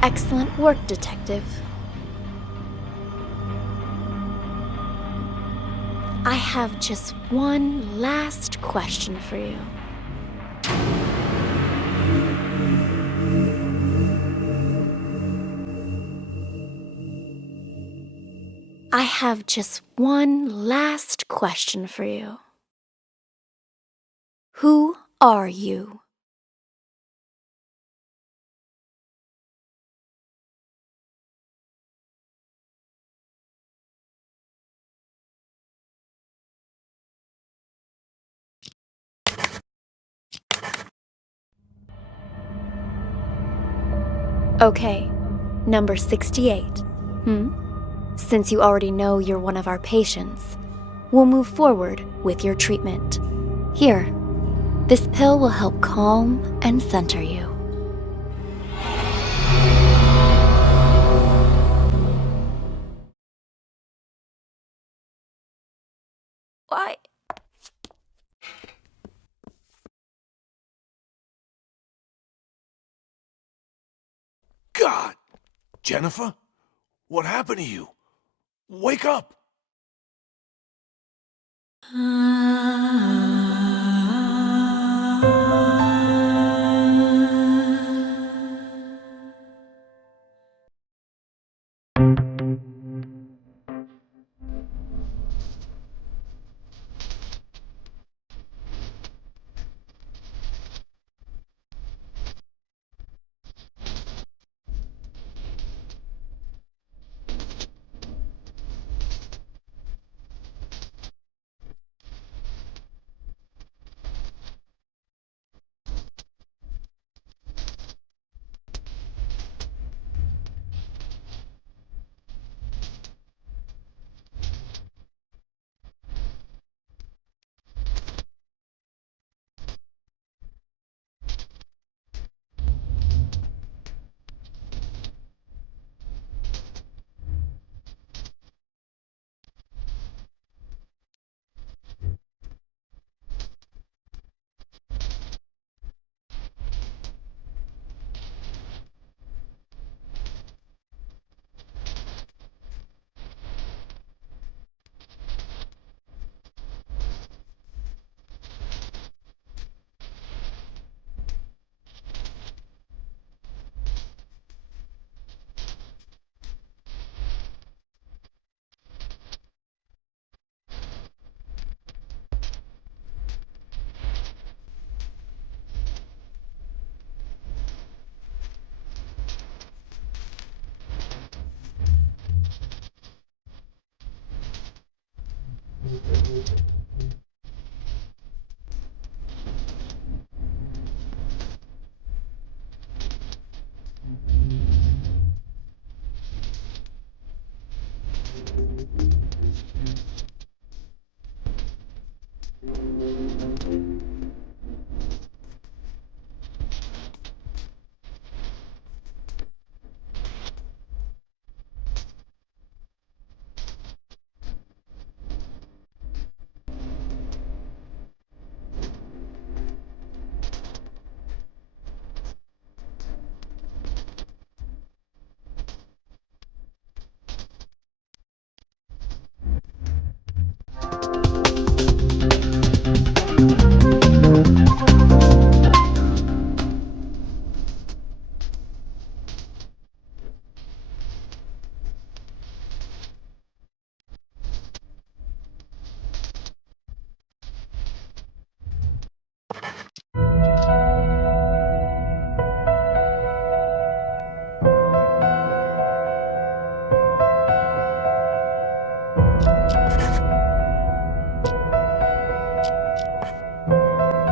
Excellent work, Detective. I have just one last question for you. I have just one last question for you. Who are you? Okay, number 68. Since you already know you're one of our patients, we'll move forward with your treatment. Here, this pill will help calm and center you. Why? God! Jennifer? What happened to you? Wake up!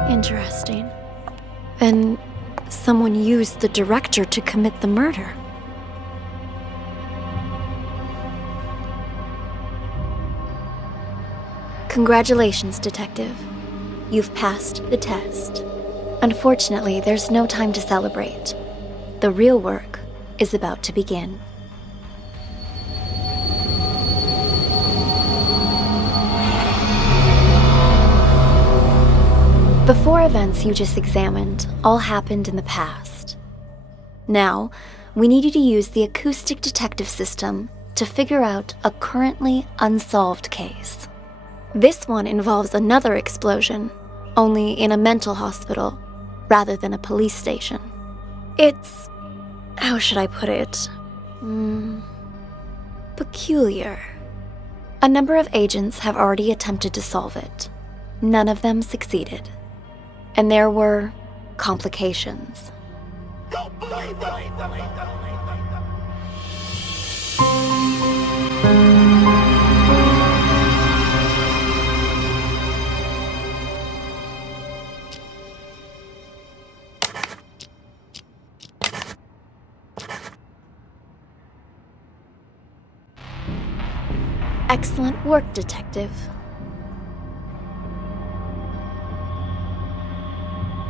Interesting. And someone used the director to commit the murder. Congratulations, Detective. You've passed the test. Unfortunately, there's no time to celebrate. The real work is about to begin. The four events you just examined all happened in the past. Now, we need you to use the acoustic detective system to figure out a currently unsolved case. This one involves another explosion, only in a mental hospital rather than a police station. It's, how should I put it? Peculiar. A number of agents have already attempted to solve it. None of them succeeded. And there were complications. Excellent work, Detective.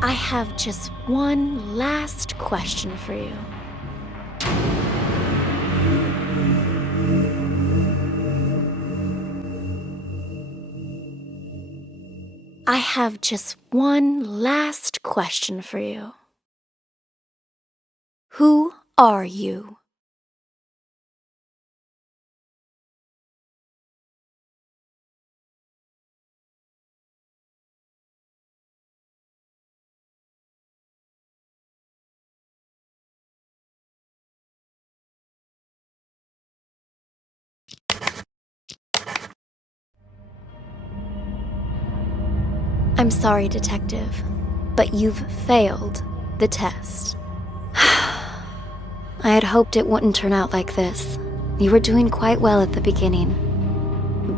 I have just one last question for you. I have just one last question for you. Who are you? I'm sorry, Detective, but you've failed the test. I had hoped it wouldn't turn out like this. You were doing quite well at the beginning.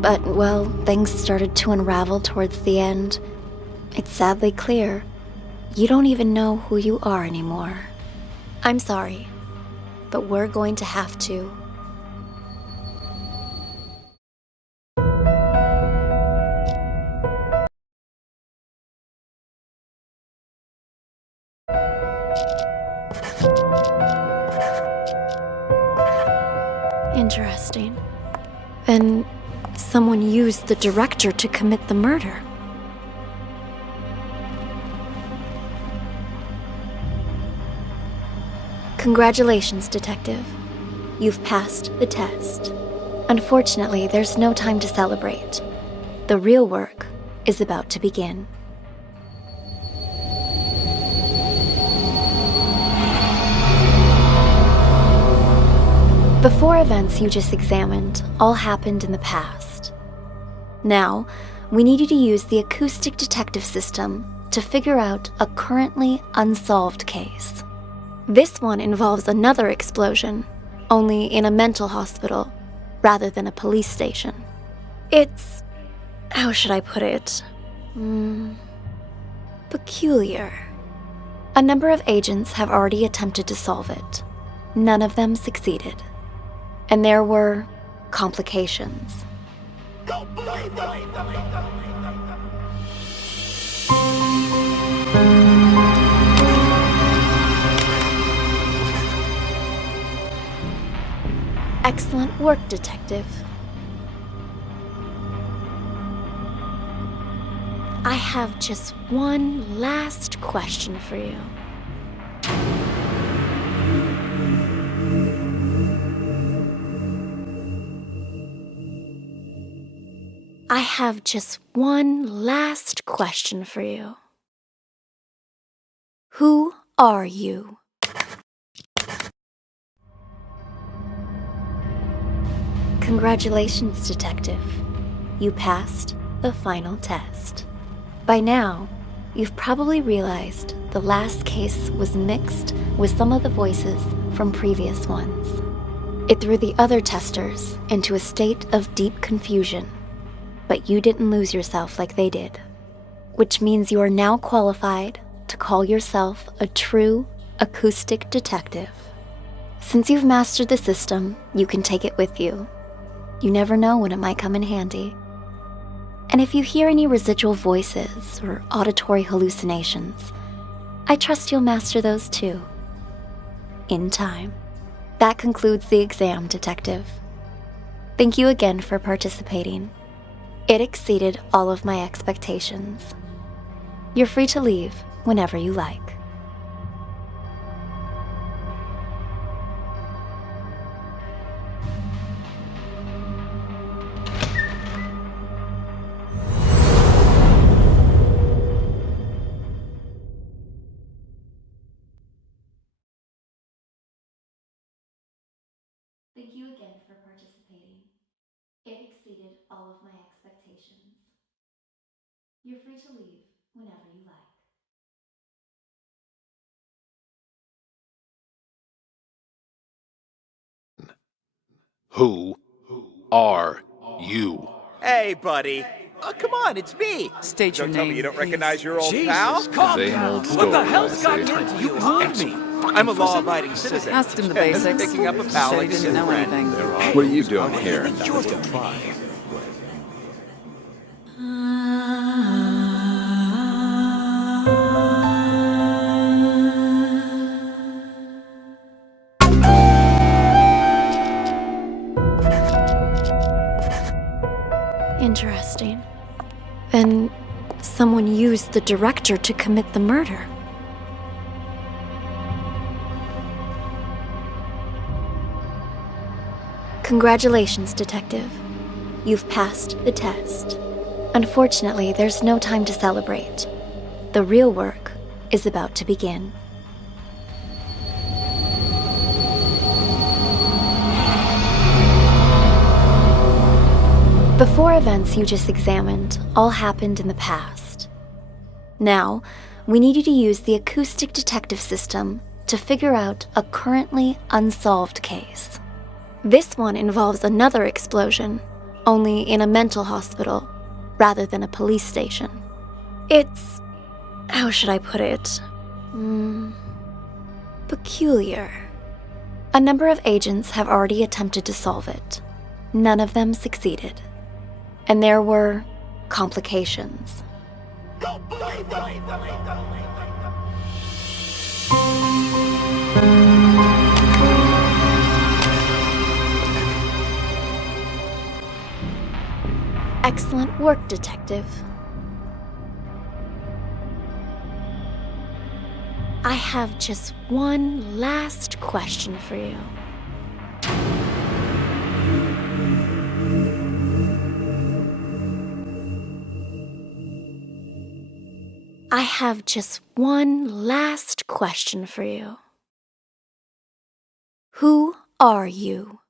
But, well, things started to unravel towards the end. It's sadly clear you don't even know who you are anymore. I'm sorry, but we're going to have to. Interesting. Then someone used the director to commit the murder. Congratulations, Detective. You've passed the test. Unfortunately, there's no time to celebrate. The real work is about to begin. The four events you just examined all happened in the past. Now, we need you to use the acoustic detective system to figure out a currently unsolved case. This one involves another explosion, only in a mental hospital rather than a police station. It's, how should I put it? Peculiar. A number of agents have already attempted to solve it. None of them succeeded. And there were complications. Excellent work, Detective. I have just one last question for you. I have just one last question for you. Who are you? Congratulations, Detective. You passed the final test. By now, you've probably realized the last case was mixed with some of the voices from previous ones. It threw the other testers into a state of deep confusion. But you didn't lose yourself like they did, which means you are now qualified to call yourself a true acoustic detective. Since you've mastered the system, you can take it with you. You never know when it might come in handy. And if you hear any residual voices or auditory hallucinations, I trust you'll master those too. In time. That concludes the exam, Detective. Thank you again for participating. It exceeded all of my expectations. You're free to leave whenever you like. Congratulations. You're free to leave whenever you like. Who are you? Hey, buddy. Oh, come on, it's me. State your Don't tell me name, you don't please. recognize your old Jesus, pal. calm down. What the hell's gotten into you? You called me. I'm a law-abiding citizen. Asked him the basics. Picking up a pal Said like he a didn't good know friend. anything. What are you doing here? Interesting. Then someone used the director to commit the murder. Congratulations, Detective. You've passed the test. Unfortunately, there's no time to celebrate. The real work is about to begin. The four events you just examined all happened in the past. Now, we need you to use the acoustic detective system to figure out a currently unsolved case. This one involves another explosion, only in a mental hospital rather than a police station. It's... how should I put it? Peculiar. A number of agents have already attempted to solve it. None of them succeeded. And there were complications. Excellent work, Detective. I have just one last question for you. I have just one last question for you. Who are you?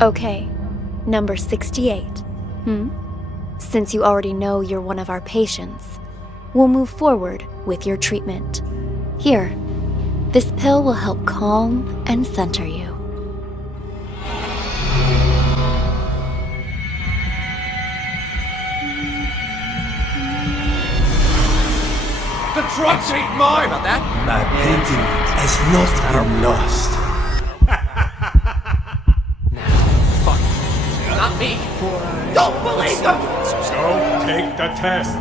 Okay, number 68. Since you already know you're one of our patients, we'll move forward with your treatment. Here, this pill will help calm and center you. The drugs ain't mine! About that? My painting has not been lost. Not me. Don't believe them! So take the test.